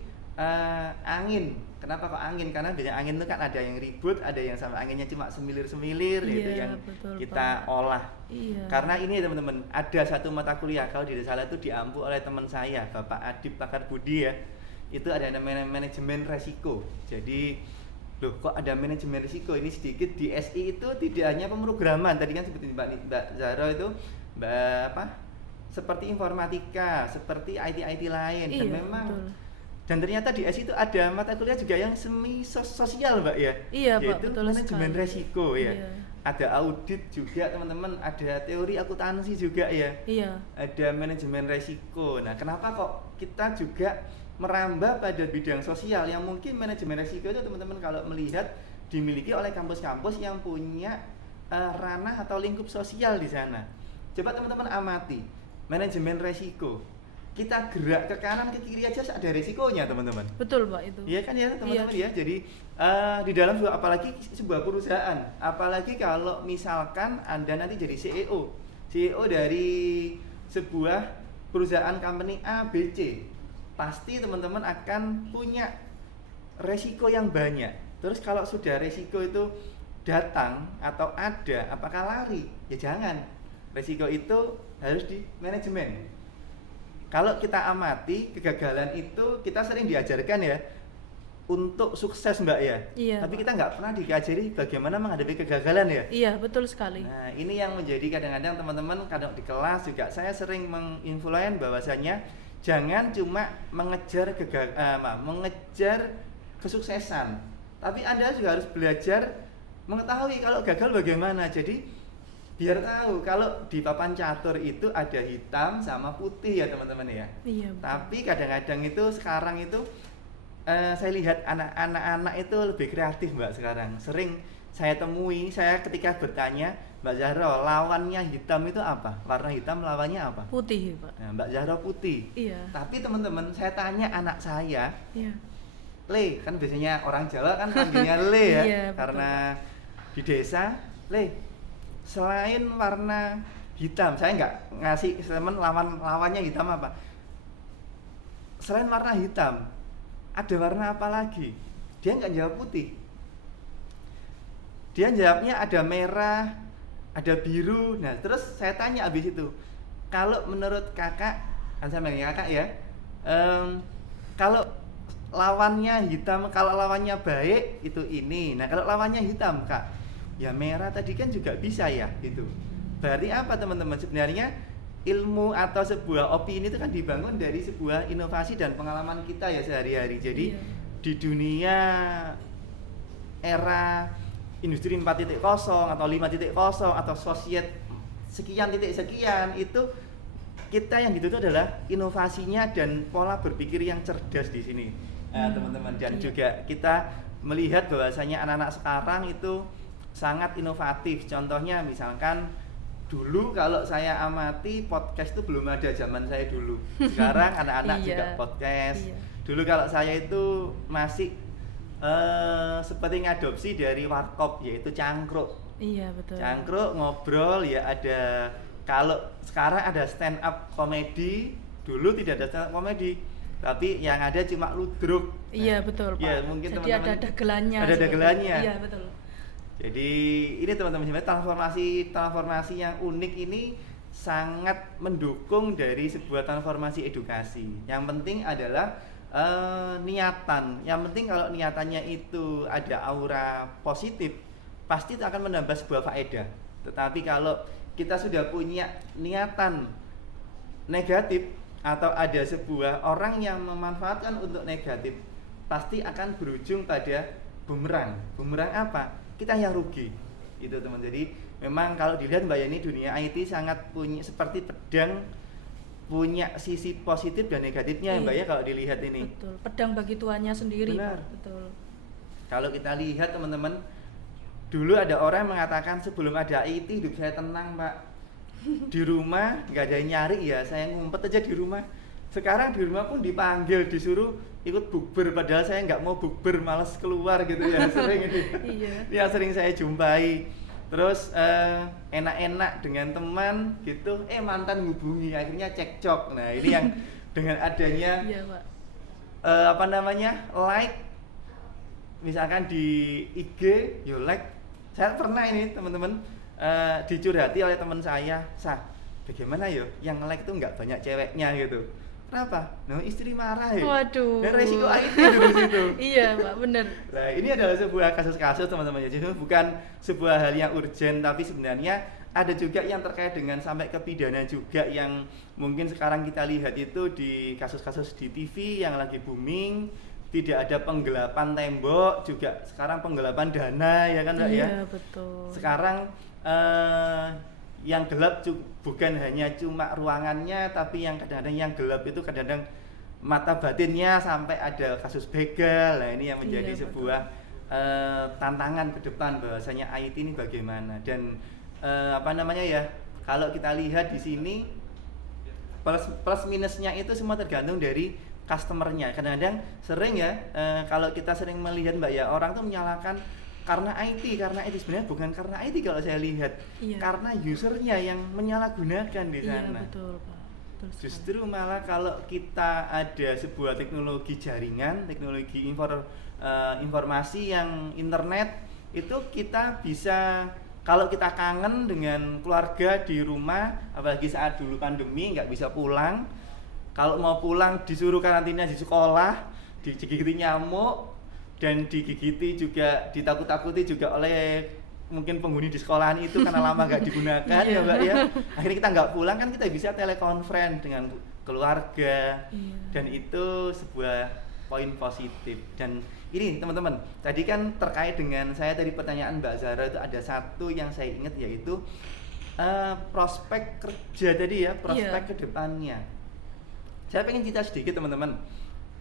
angin. Kenapa kok angin? Karena biasanya angin itu kan ada yang ribut, ada yang sama anginnya cuma semilir-semilir, Iya, itu yang betul, kita Pak. olah. Iya. Karena ini teman-teman, ada satu mata kuliah kalau tidak salah itu diampu oleh teman saya, Bapak Adib Pakar Budi ya. Itu ada namanya manajemen resiko. Jadi, loh kok ada manajemen risiko ini sedikit di SI itu tidak hanya pemrograman. Tadi kan seperti Mbak Zahra itu seperti informatika, seperti IT lain dan Iya, memang betul. dan ternyata di SI itu ada mata kuliah juga yang semi sosial Mbak ya. Iya, Pak, yaitu betul manajemen sekali. resiko ya. Iya. Ada audit juga teman-teman, ada teori akuntansi juga ya. Iya. Ada manajemen resiko. Nah, kenapa kok kita juga merambah pada bidang sosial yang mungkin manajemen resiko itu teman-teman kalau melihat dimiliki oleh kampus-kampus yang punya ranah atau lingkup sosial di sana. Coba teman-teman amati manajemen resiko. Kita gerak ke kanan ke kiri aja ada resikonya teman-teman. Betul, Pak, itu. Iya kan ya teman-teman Iya. ya. Jadi di dalam apalagi sebuah perusahaan, apalagi kalau misalkan Anda nanti jadi CEO dari sebuah perusahaan company A, B, C, pasti teman-teman akan punya resiko yang banyak. Terus kalau sudah resiko itu datang atau ada, apakah lari? Ya jangan. Resiko itu harus di manajemen. Kalau kita amati kegagalan itu kita sering diajarkan ya untuk sukses Mbak ya. Iya, Tapi Pak. kita nggak pernah diajari bagaimana menghadapi kegagalan ya. Iya, betul sekali. Nah, ini yang menjadi kadang-kadang teman-teman kadang di kelas juga saya sering menginfluen bahwasanya jangan cuma mengejar mengejar kesuksesan, tapi Anda juga harus belajar mengetahui kalau gagal bagaimana. Jadi biar tahu kalau di papan catur itu ada hitam sama putih ya teman-teman ya. Iya. Tapi kadang-kadang itu sekarang itu saya lihat anak-anak itu lebih kreatif Mbak sekarang. Sering saya temui, saya ketika bertanya, Mbak Zahra, lawannya hitam itu apa? Warna hitam lawannya apa? Putih, Pak. Nah, Mbak Zahra putih. Iya. Tapi teman-teman, saya tanya anak saya, Iya. Le, kan biasanya orang Jawa kan panggilnya Le ya. Iya, betul. Karena di desa, Le, selain warna hitam, saya nggak ngasih teman lawannya hitam apa. Selain warna hitam, ada warna apa lagi? Dia nggak jawab putih. Dia jawabnya ada merah, ada biru. Nah, terus saya tanya abis itu, kalau menurut kakak, kan saya panggil kakak ya, kalau lawannya hitam, kalau lawannya baik itu ini. Nah, kalau lawannya hitam, Kak, ya merah tadi kan juga bisa ya, gitu. Berarti apa teman-teman? Sebenarnya ilmu atau sebuah opini itu kan dibangun dari sebuah inovasi dan pengalaman kita ya sehari-hari. Jadi Iya. di dunia era industri 4.0 atau 5.0 atau sosiet sekian titik sekian, itu kita yang dituntut adalah inovasinya dan pola berpikir yang cerdas di sini. Nah, teman-teman, dan iya. juga kita melihat bahwasanya anak-anak sekarang itu sangat inovatif. Contohnya misalkan dulu kalau saya amati podcast itu belum ada zaman saya dulu. Sekarang anak-anak Iya. juga podcast. Iya. Dulu kalau saya itu masih seperti ngadopsi dari warkop, yaitu cangkruk. Iya, betul. Cangkruk ngobrol ya, ada. Kalau sekarang ada stand up komedi, dulu tidak ada stand up komedi, tapi yang ada cuma ludruk. Iya, betul, Pak. Ya, mungkin Jadi teman-teman ada dagelannya. ada seperti- dagelannya. Iya, betul. Jadi ini teman-teman, sebenarnya transformasi yang unik ini sangat mendukung dari sebuah transformasi edukasi. Yang penting adalah niatan. Yang penting kalau niatannya itu ada aura positif, pasti itu akan menambah sebuah faedah. Tetapi kalau kita sudah punya niatan negatif atau ada sebuah orang yang memanfaatkan untuk negatif, pasti akan berujung pada bumerang. Bumerang apa? Kita yang rugi. Itu teman. Jadi memang kalau dilihat Mbak Yani, dunia IT sangat punya seperti pedang, punya sisi positif dan negatifnya ya Mbak ya kalau dilihat ini. Betul. Pedang bagi tuannya sendiri, Benar. Pak. Betul. Kalau kita lihat teman-teman, dulu ada orang yang mengatakan sebelum ada IT hidup saya tenang Pak. Di rumah nggak ada yang nyari ya, saya ngumpet aja di rumah. Sekarang di rumah pun dipanggil, disuruh ikut bukber, padahal saya nggak mau bukber, malas keluar gitu ya. Sering ini. Iya. Ya sering saya jumpai. Terus enak-enak dengan teman gitu, mantan hubungi, akhirnya cekcok. Nah ini yang dengan adanya Iya, Pak. like, misalkan di IG, yo like. Saya pernah ini teman-teman dicurhati oleh teman saya, bagaimana yo yang like tuh nggak banyak ceweknya gitu. Kenapa? Nah, istri marah ya. Waduh. Dan resiko IT di situ. Iya, Pak, bener. Nah, ini adalah sebuah kasus-kasus teman-teman. Jadi bukan sebuah hal yang urgent, tapi sebenarnya ada juga yang terkait dengan sampai ke pidana juga, yang mungkin sekarang kita lihat itu di kasus-kasus di TV yang lagi booming. Tidak ada penggelapan tembok, juga sekarang penggelapan dana ya kan Mbak ya. Iya, betul. Sekarang yang gelap bukan hanya cuma ruangannya, tapi yang kadang-kadang yang gelap itu kadang-kadang mata batinnya, sampai ada kasus begal. Nah ini yang menjadi Iya, sebuah tantangan ke depan, bahwasanya IT ini bagaimana. Dan kalau kita lihat di sini plus minusnya itu semua tergantung dari customernya. Kadang-kadang sering ya, kalau kita sering melihat Mbak ya, orang tuh menyalahkan karena IT sebenarnya bukan karena IT kalau saya lihat. Iya. Karena usernya yang menyalahgunakan di Iya, sana. betul, Pak. Betul sekali. Justru malah kalau kita ada sebuah teknologi jaringan, teknologi informasi yang internet, itu kita bisa, kalau kita kangen dengan keluarga di rumah, apalagi saat dulu pandemi nggak bisa pulang, kalau mau pulang disuruh karantina di sekolah, digigiti nyamuk, dan digigiti juga, ditakut-takuti juga oleh mungkin penghuni di sekolahan itu karena lama nggak digunakan ya Mbak ya. Akhirnya kita nggak pulang, kan kita bisa telekonferensi dengan keluarga. Iya. Dan itu sebuah poin positif, dan Ini teman-teman, tadi kan terkait dengan saya tadi pertanyaan Mbak Zara itu ada satu yang saya ingat yaitu prospek kerja tadi ya, prospek ke depannya. Saya pengen cerita sedikit teman-teman.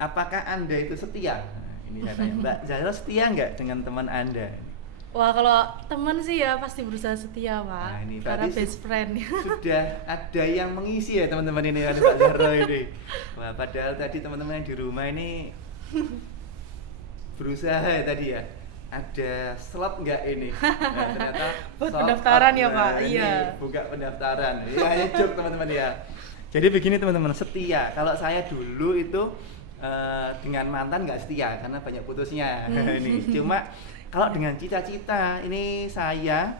Apakah Anda itu setia? Nah, ini saya tanya, Mbak Zara setia nggak dengan teman Anda? Wah, kalau teman sih ya pasti berusaha setia, Pak. Nah, ini Karena berarti best friend. sudah ada yang mengisi ya teman-teman ini, ada Mbak Zara ini. Wah, padahal tadi teman-teman yang di rumah ini berusaha ya tadi ya, ada slot nggak ini? Nah, ternyata Buat sold pendaftaran out. ya, Nah, Pak. ini Iya. buka pendaftaran. Ya, ayo cuk teman-teman ya. Jadi begini teman-teman, setia. Kalau saya dulu itu dengan mantan nggak setia karena banyak putusnya. Ini cuma kalau dengan cita-cita ini saya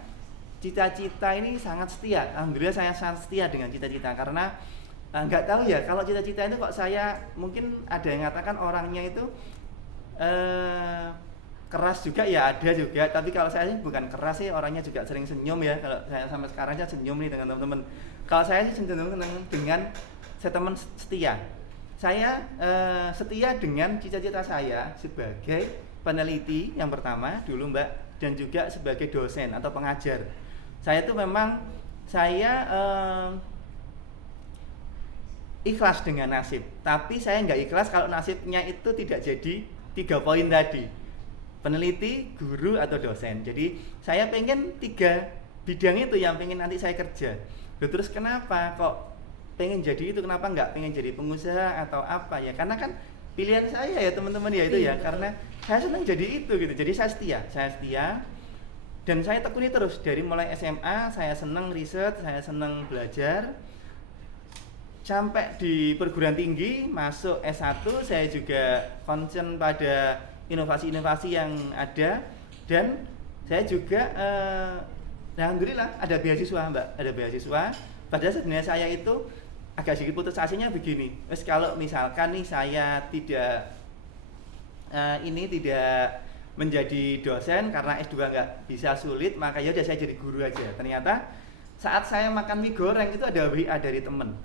cita-cita ini sangat setia. Alhamdulillah saya sangat setia dengan cita-cita karena nggak tahu ya kalau cita-cita itu kok saya mungkin ada yang mengatakan orangnya itu keras juga ya, ada juga, tapi kalau saya sih bukan keras sih, orangnya juga sering senyum ya. Kalau saya sampai sekarang aja senyum nih dengan teman-teman. Kalau saya sih cenderung dengan saya teman setia. Saya setia dengan cita-cita saya sebagai peneliti yang pertama dulu Mbak, dan juga sebagai dosen atau pengajar. Saya tuh memang saya ikhlas dengan nasib, tapi saya nggak ikhlas kalau nasibnya itu tidak jadi 3 poin tadi, peneliti, guru, atau dosen. Jadi saya pengen 3 bidang itu yang pengen nanti saya kerja. Loh, terus kenapa kok pengen jadi itu, kenapa nggak pengen jadi pengusaha atau apa ya? Karena kan pilihan saya ya teman-teman ya itu ya, karena saya senang jadi itu gitu. Jadi saya setia dan saya tekuni terus dari mulai SMA. Saya senang riset, saya senang belajar. Sampai di perguruan tinggi, masuk S1, saya juga concern pada inovasi-inovasi yang ada, dan saya juga alhamdulillah ada beasiswa Mbak, ada beasiswa. Padahal sebenarnya saya itu agak sedikit putus asanya begini, wes kalau misalkan nih saya tidak tidak menjadi dosen karena S2 nggak bisa, sulit, maka ya udah saya jadi guru aja. Ternyata saat saya makan mie goreng itu ada WA dari temen,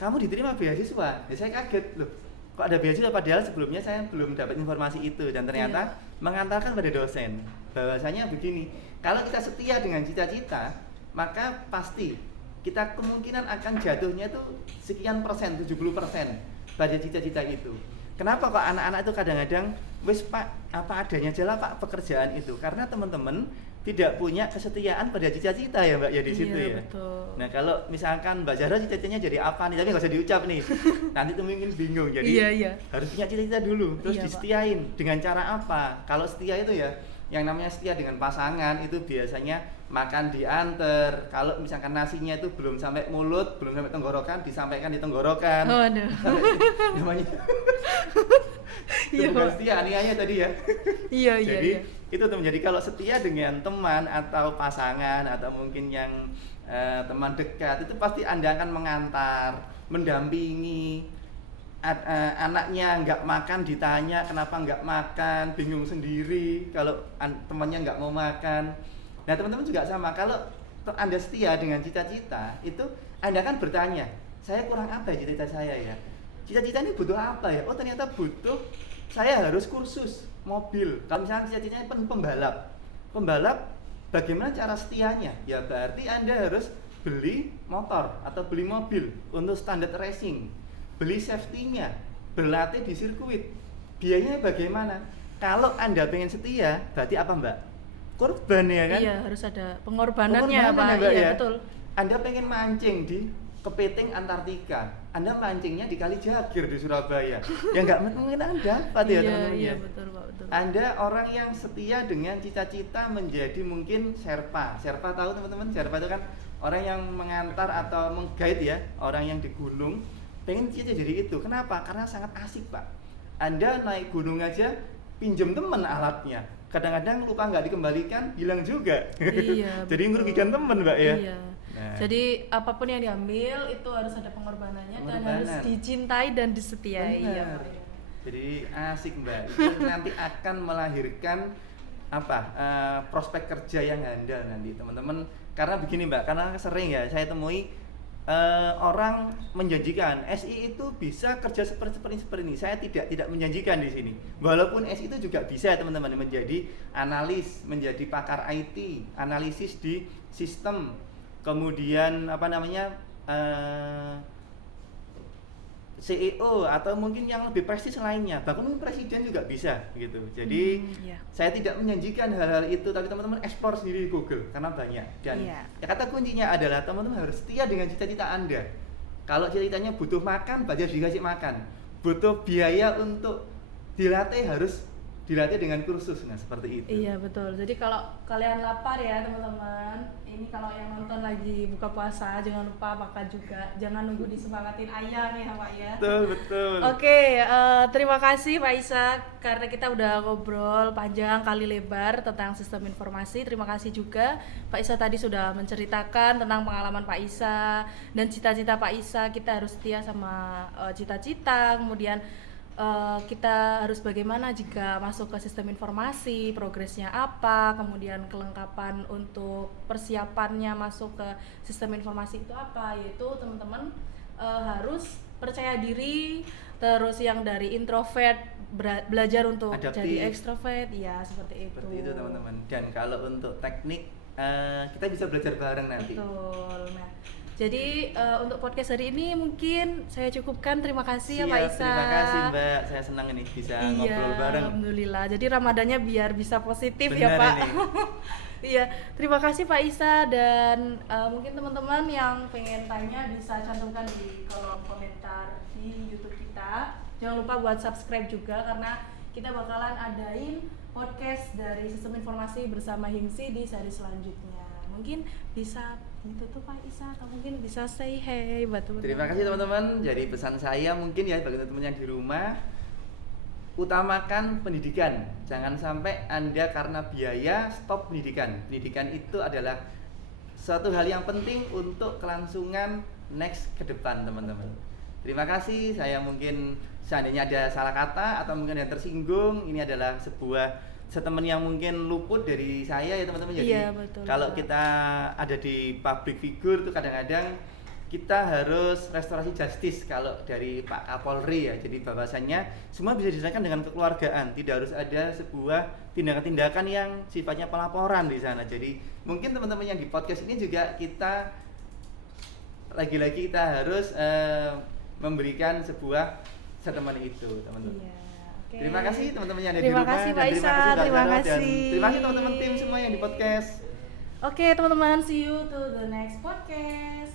kamu diterima beasiswa. Ya saya kaget, loh kok ada beasiswa, padahal sebelumnya saya belum dapat informasi itu, dan ternyata mengantarkan pada dosen bahwasanya begini, kalau kita setia dengan cita-cita maka pasti kita kemungkinan akan jatuhnya itu sekian persen, 70% pada cita-cita itu. Kenapa kok anak-anak itu kadang-kadang wes Pak apa adanya aja lah Pak pekerjaan itu, karena teman-teman tidak punya kesetiaan pada cita-cita ya Mbak ya di situ ya. Betul. Nah kalau misalkan Mbak Zara cita-citanya jadi apa nih, tapi nggak usah diucap nih, nanti tuh mungkin bingung. Jadi harus punya cita-cita dulu, terus disetiain. Dengan cara apa? Kalau setia itu ya, yang namanya setia dengan pasangan itu biasanya makan diantar. Kalau misalkan nasinya itu belum sampai mulut, belum sampai tenggorokan, disampaikan di tenggorokan. Oh, aduh. Namanya itu bukan setia, aniaya tadi ya. Jadi itu tuh, jadi kalau setia dengan teman atau pasangan atau mungkin yang teman dekat, itu pasti Anda akan mengantar, mendampingi. Anaknya nggak makan ditanya kenapa nggak makan, bingung sendiri kalau temannya nggak mau makan. Nah teman-teman juga sama, kalau Anda setia dengan cita-cita itu Anda kan bertanya, saya kurang apa ya cita-cita saya ya, cita-cita ini butuh apa ya, oh ternyata butuh, saya harus kursus mobil. Kalau misalnya cita-citanya pembalap, bagaimana cara setianya? Ya berarti Anda harus beli motor atau beli mobil untuk standar racing, beli safety-nya, berlatih di sirkuit. Biayanya bagaimana? Kalau Anda pengen setia, berarti apa Mbak? Korban ya kan? Iya, harus ada pengorbanannya Pak. Mbak, Iya, ya? betul. Anda pengen mancing di kepiting Antartika, Anda mancingnya di Kali Jagir di Surabaya. Ya nggak mungkin Anda dapat ya teman-teman Iya, ya. betul Pak, betul. Anda orang yang setia dengan cita-cita menjadi mungkin Sherpa. Sherpa tahu teman-teman? Sherpa itu kan orang yang mengantar atau meng-guide ya, orang yang di gunung. Pengen cita jadi itu. Kenapa? Karena sangat asik Pak. Anda naik gunung aja pinjem temen alatnya. Kadang-kadang lupa nggak dikembalikan, hilang juga. Iya. Jadi merugikan temen Mbak ya. Iya. Nah. Jadi apapun yang diambil itu harus ada pengorbanannya dan harus dicintai dan disetiai. Benar. Ya, Pak. Jadi asik Mbak. Itu nanti akan melahirkan apa? Prospek kerja yang handal nanti teman-teman. Karena begini Mbak, karena sering ya saya temui orang menjanjikan SI itu bisa kerja seperti ini. Saya tidak menjanjikan di sini. Walaupun SI itu juga bisa teman-teman menjadi analis, menjadi pakar IT, analisis di sistem, kemudian CEO atau mungkin yang lebih prestis lainnya, bahkan mungkin presiden juga bisa gitu. Jadi saya tidak menjanjikan hal-hal itu, tapi teman-teman explore sendiri di Google karena banyak. Dan ya kata kuncinya adalah teman-teman harus setia dengan cita-cita Anda. Kalau cita-citanya butuh makan, berarti harus dikasih makan. Butuh biaya untuk dilatih, harus dilatih dengan kursus, nah seperti itu. Iya betul. Jadi kalau kalian lapar ya teman-teman, ini kalau yang nonton lagi buka puasa jangan lupa makan juga. Jangan nunggu disemangatin ayam ya Pak ya. Betul. Oke, terima kasih Pak Isa karena kita udah ngobrol panjang kali lebar tentang sistem informasi. Terima kasih juga Pak Isa tadi sudah menceritakan tentang pengalaman Pak Isa dan cita-cita Pak Isa. Kita harus setia sama cita-cita, kemudian kita harus bagaimana jika masuk ke sistem informasi, progresnya apa, kemudian kelengkapan untuk persiapannya masuk ke sistem informasi itu apa, yaitu teman-teman harus percaya diri, terus yang dari introvert belajar untuk adaptif, jadi ekstrovert, ya seperti itu. Seperti itu teman-teman. Dan kalau untuk teknik kita bisa belajar bareng nanti. Betul. Nah, jadi untuk podcast hari ini mungkin saya cukupkan. Terima kasih ya Pak Isa. Terima kasih Mbak, saya senang ini bisa ngobrol bareng. Alhamdulillah. Jadi Ramadannya biar bisa positif. Benar ya Pak. Ini. Iya, terima kasih Pak Isa dan mungkin teman-teman yang pengen tanya bisa cantumkan di kolom komentar di YouTube kita. Jangan lupa buat subscribe juga karena kita bakalan adain podcast dari Sistem Informasi bersama Himsi di seri selanjutnya. Mungkin bisa ditutup Pak Isa atau mungkin bisa say hey buat teman-teman. Terima kasih teman-teman. Jadi pesan saya mungkin ya bagi teman-teman yang di rumah, utamakan pendidikan. Jangan sampai Anda karena biaya stop pendidikan. Pendidikan itu adalah suatu hal yang penting untuk kelangsungan next ke depan teman-teman. Terima kasih. Saya mungkin seandainya ada salah kata atau mungkin yang tersinggung, ini adalah sebuah statement yang mungkin luput dari saya ya teman-teman. Jadi kalau kita ada di public figure tuh kadang-kadang kita harus restorasi justice kalau dari Pak Kapolri ya. Jadi bahwasannya semua bisa diselesaikan dengan kekeluargaan, tidak harus ada sebuah tindakan-tindakan yang sifatnya pelaporan di sana. Jadi mungkin teman-teman yang di podcast ini juga kita lagi-lagi kita harus memberikan sebuah statement itu teman-teman. Okay. Terima kasih teman-teman yang ada di rumah. Terima kasih Pak Isa, terima kasih. Terima kasih teman-teman tim semua yang di podcast. Oke teman-teman, see you to the next podcast.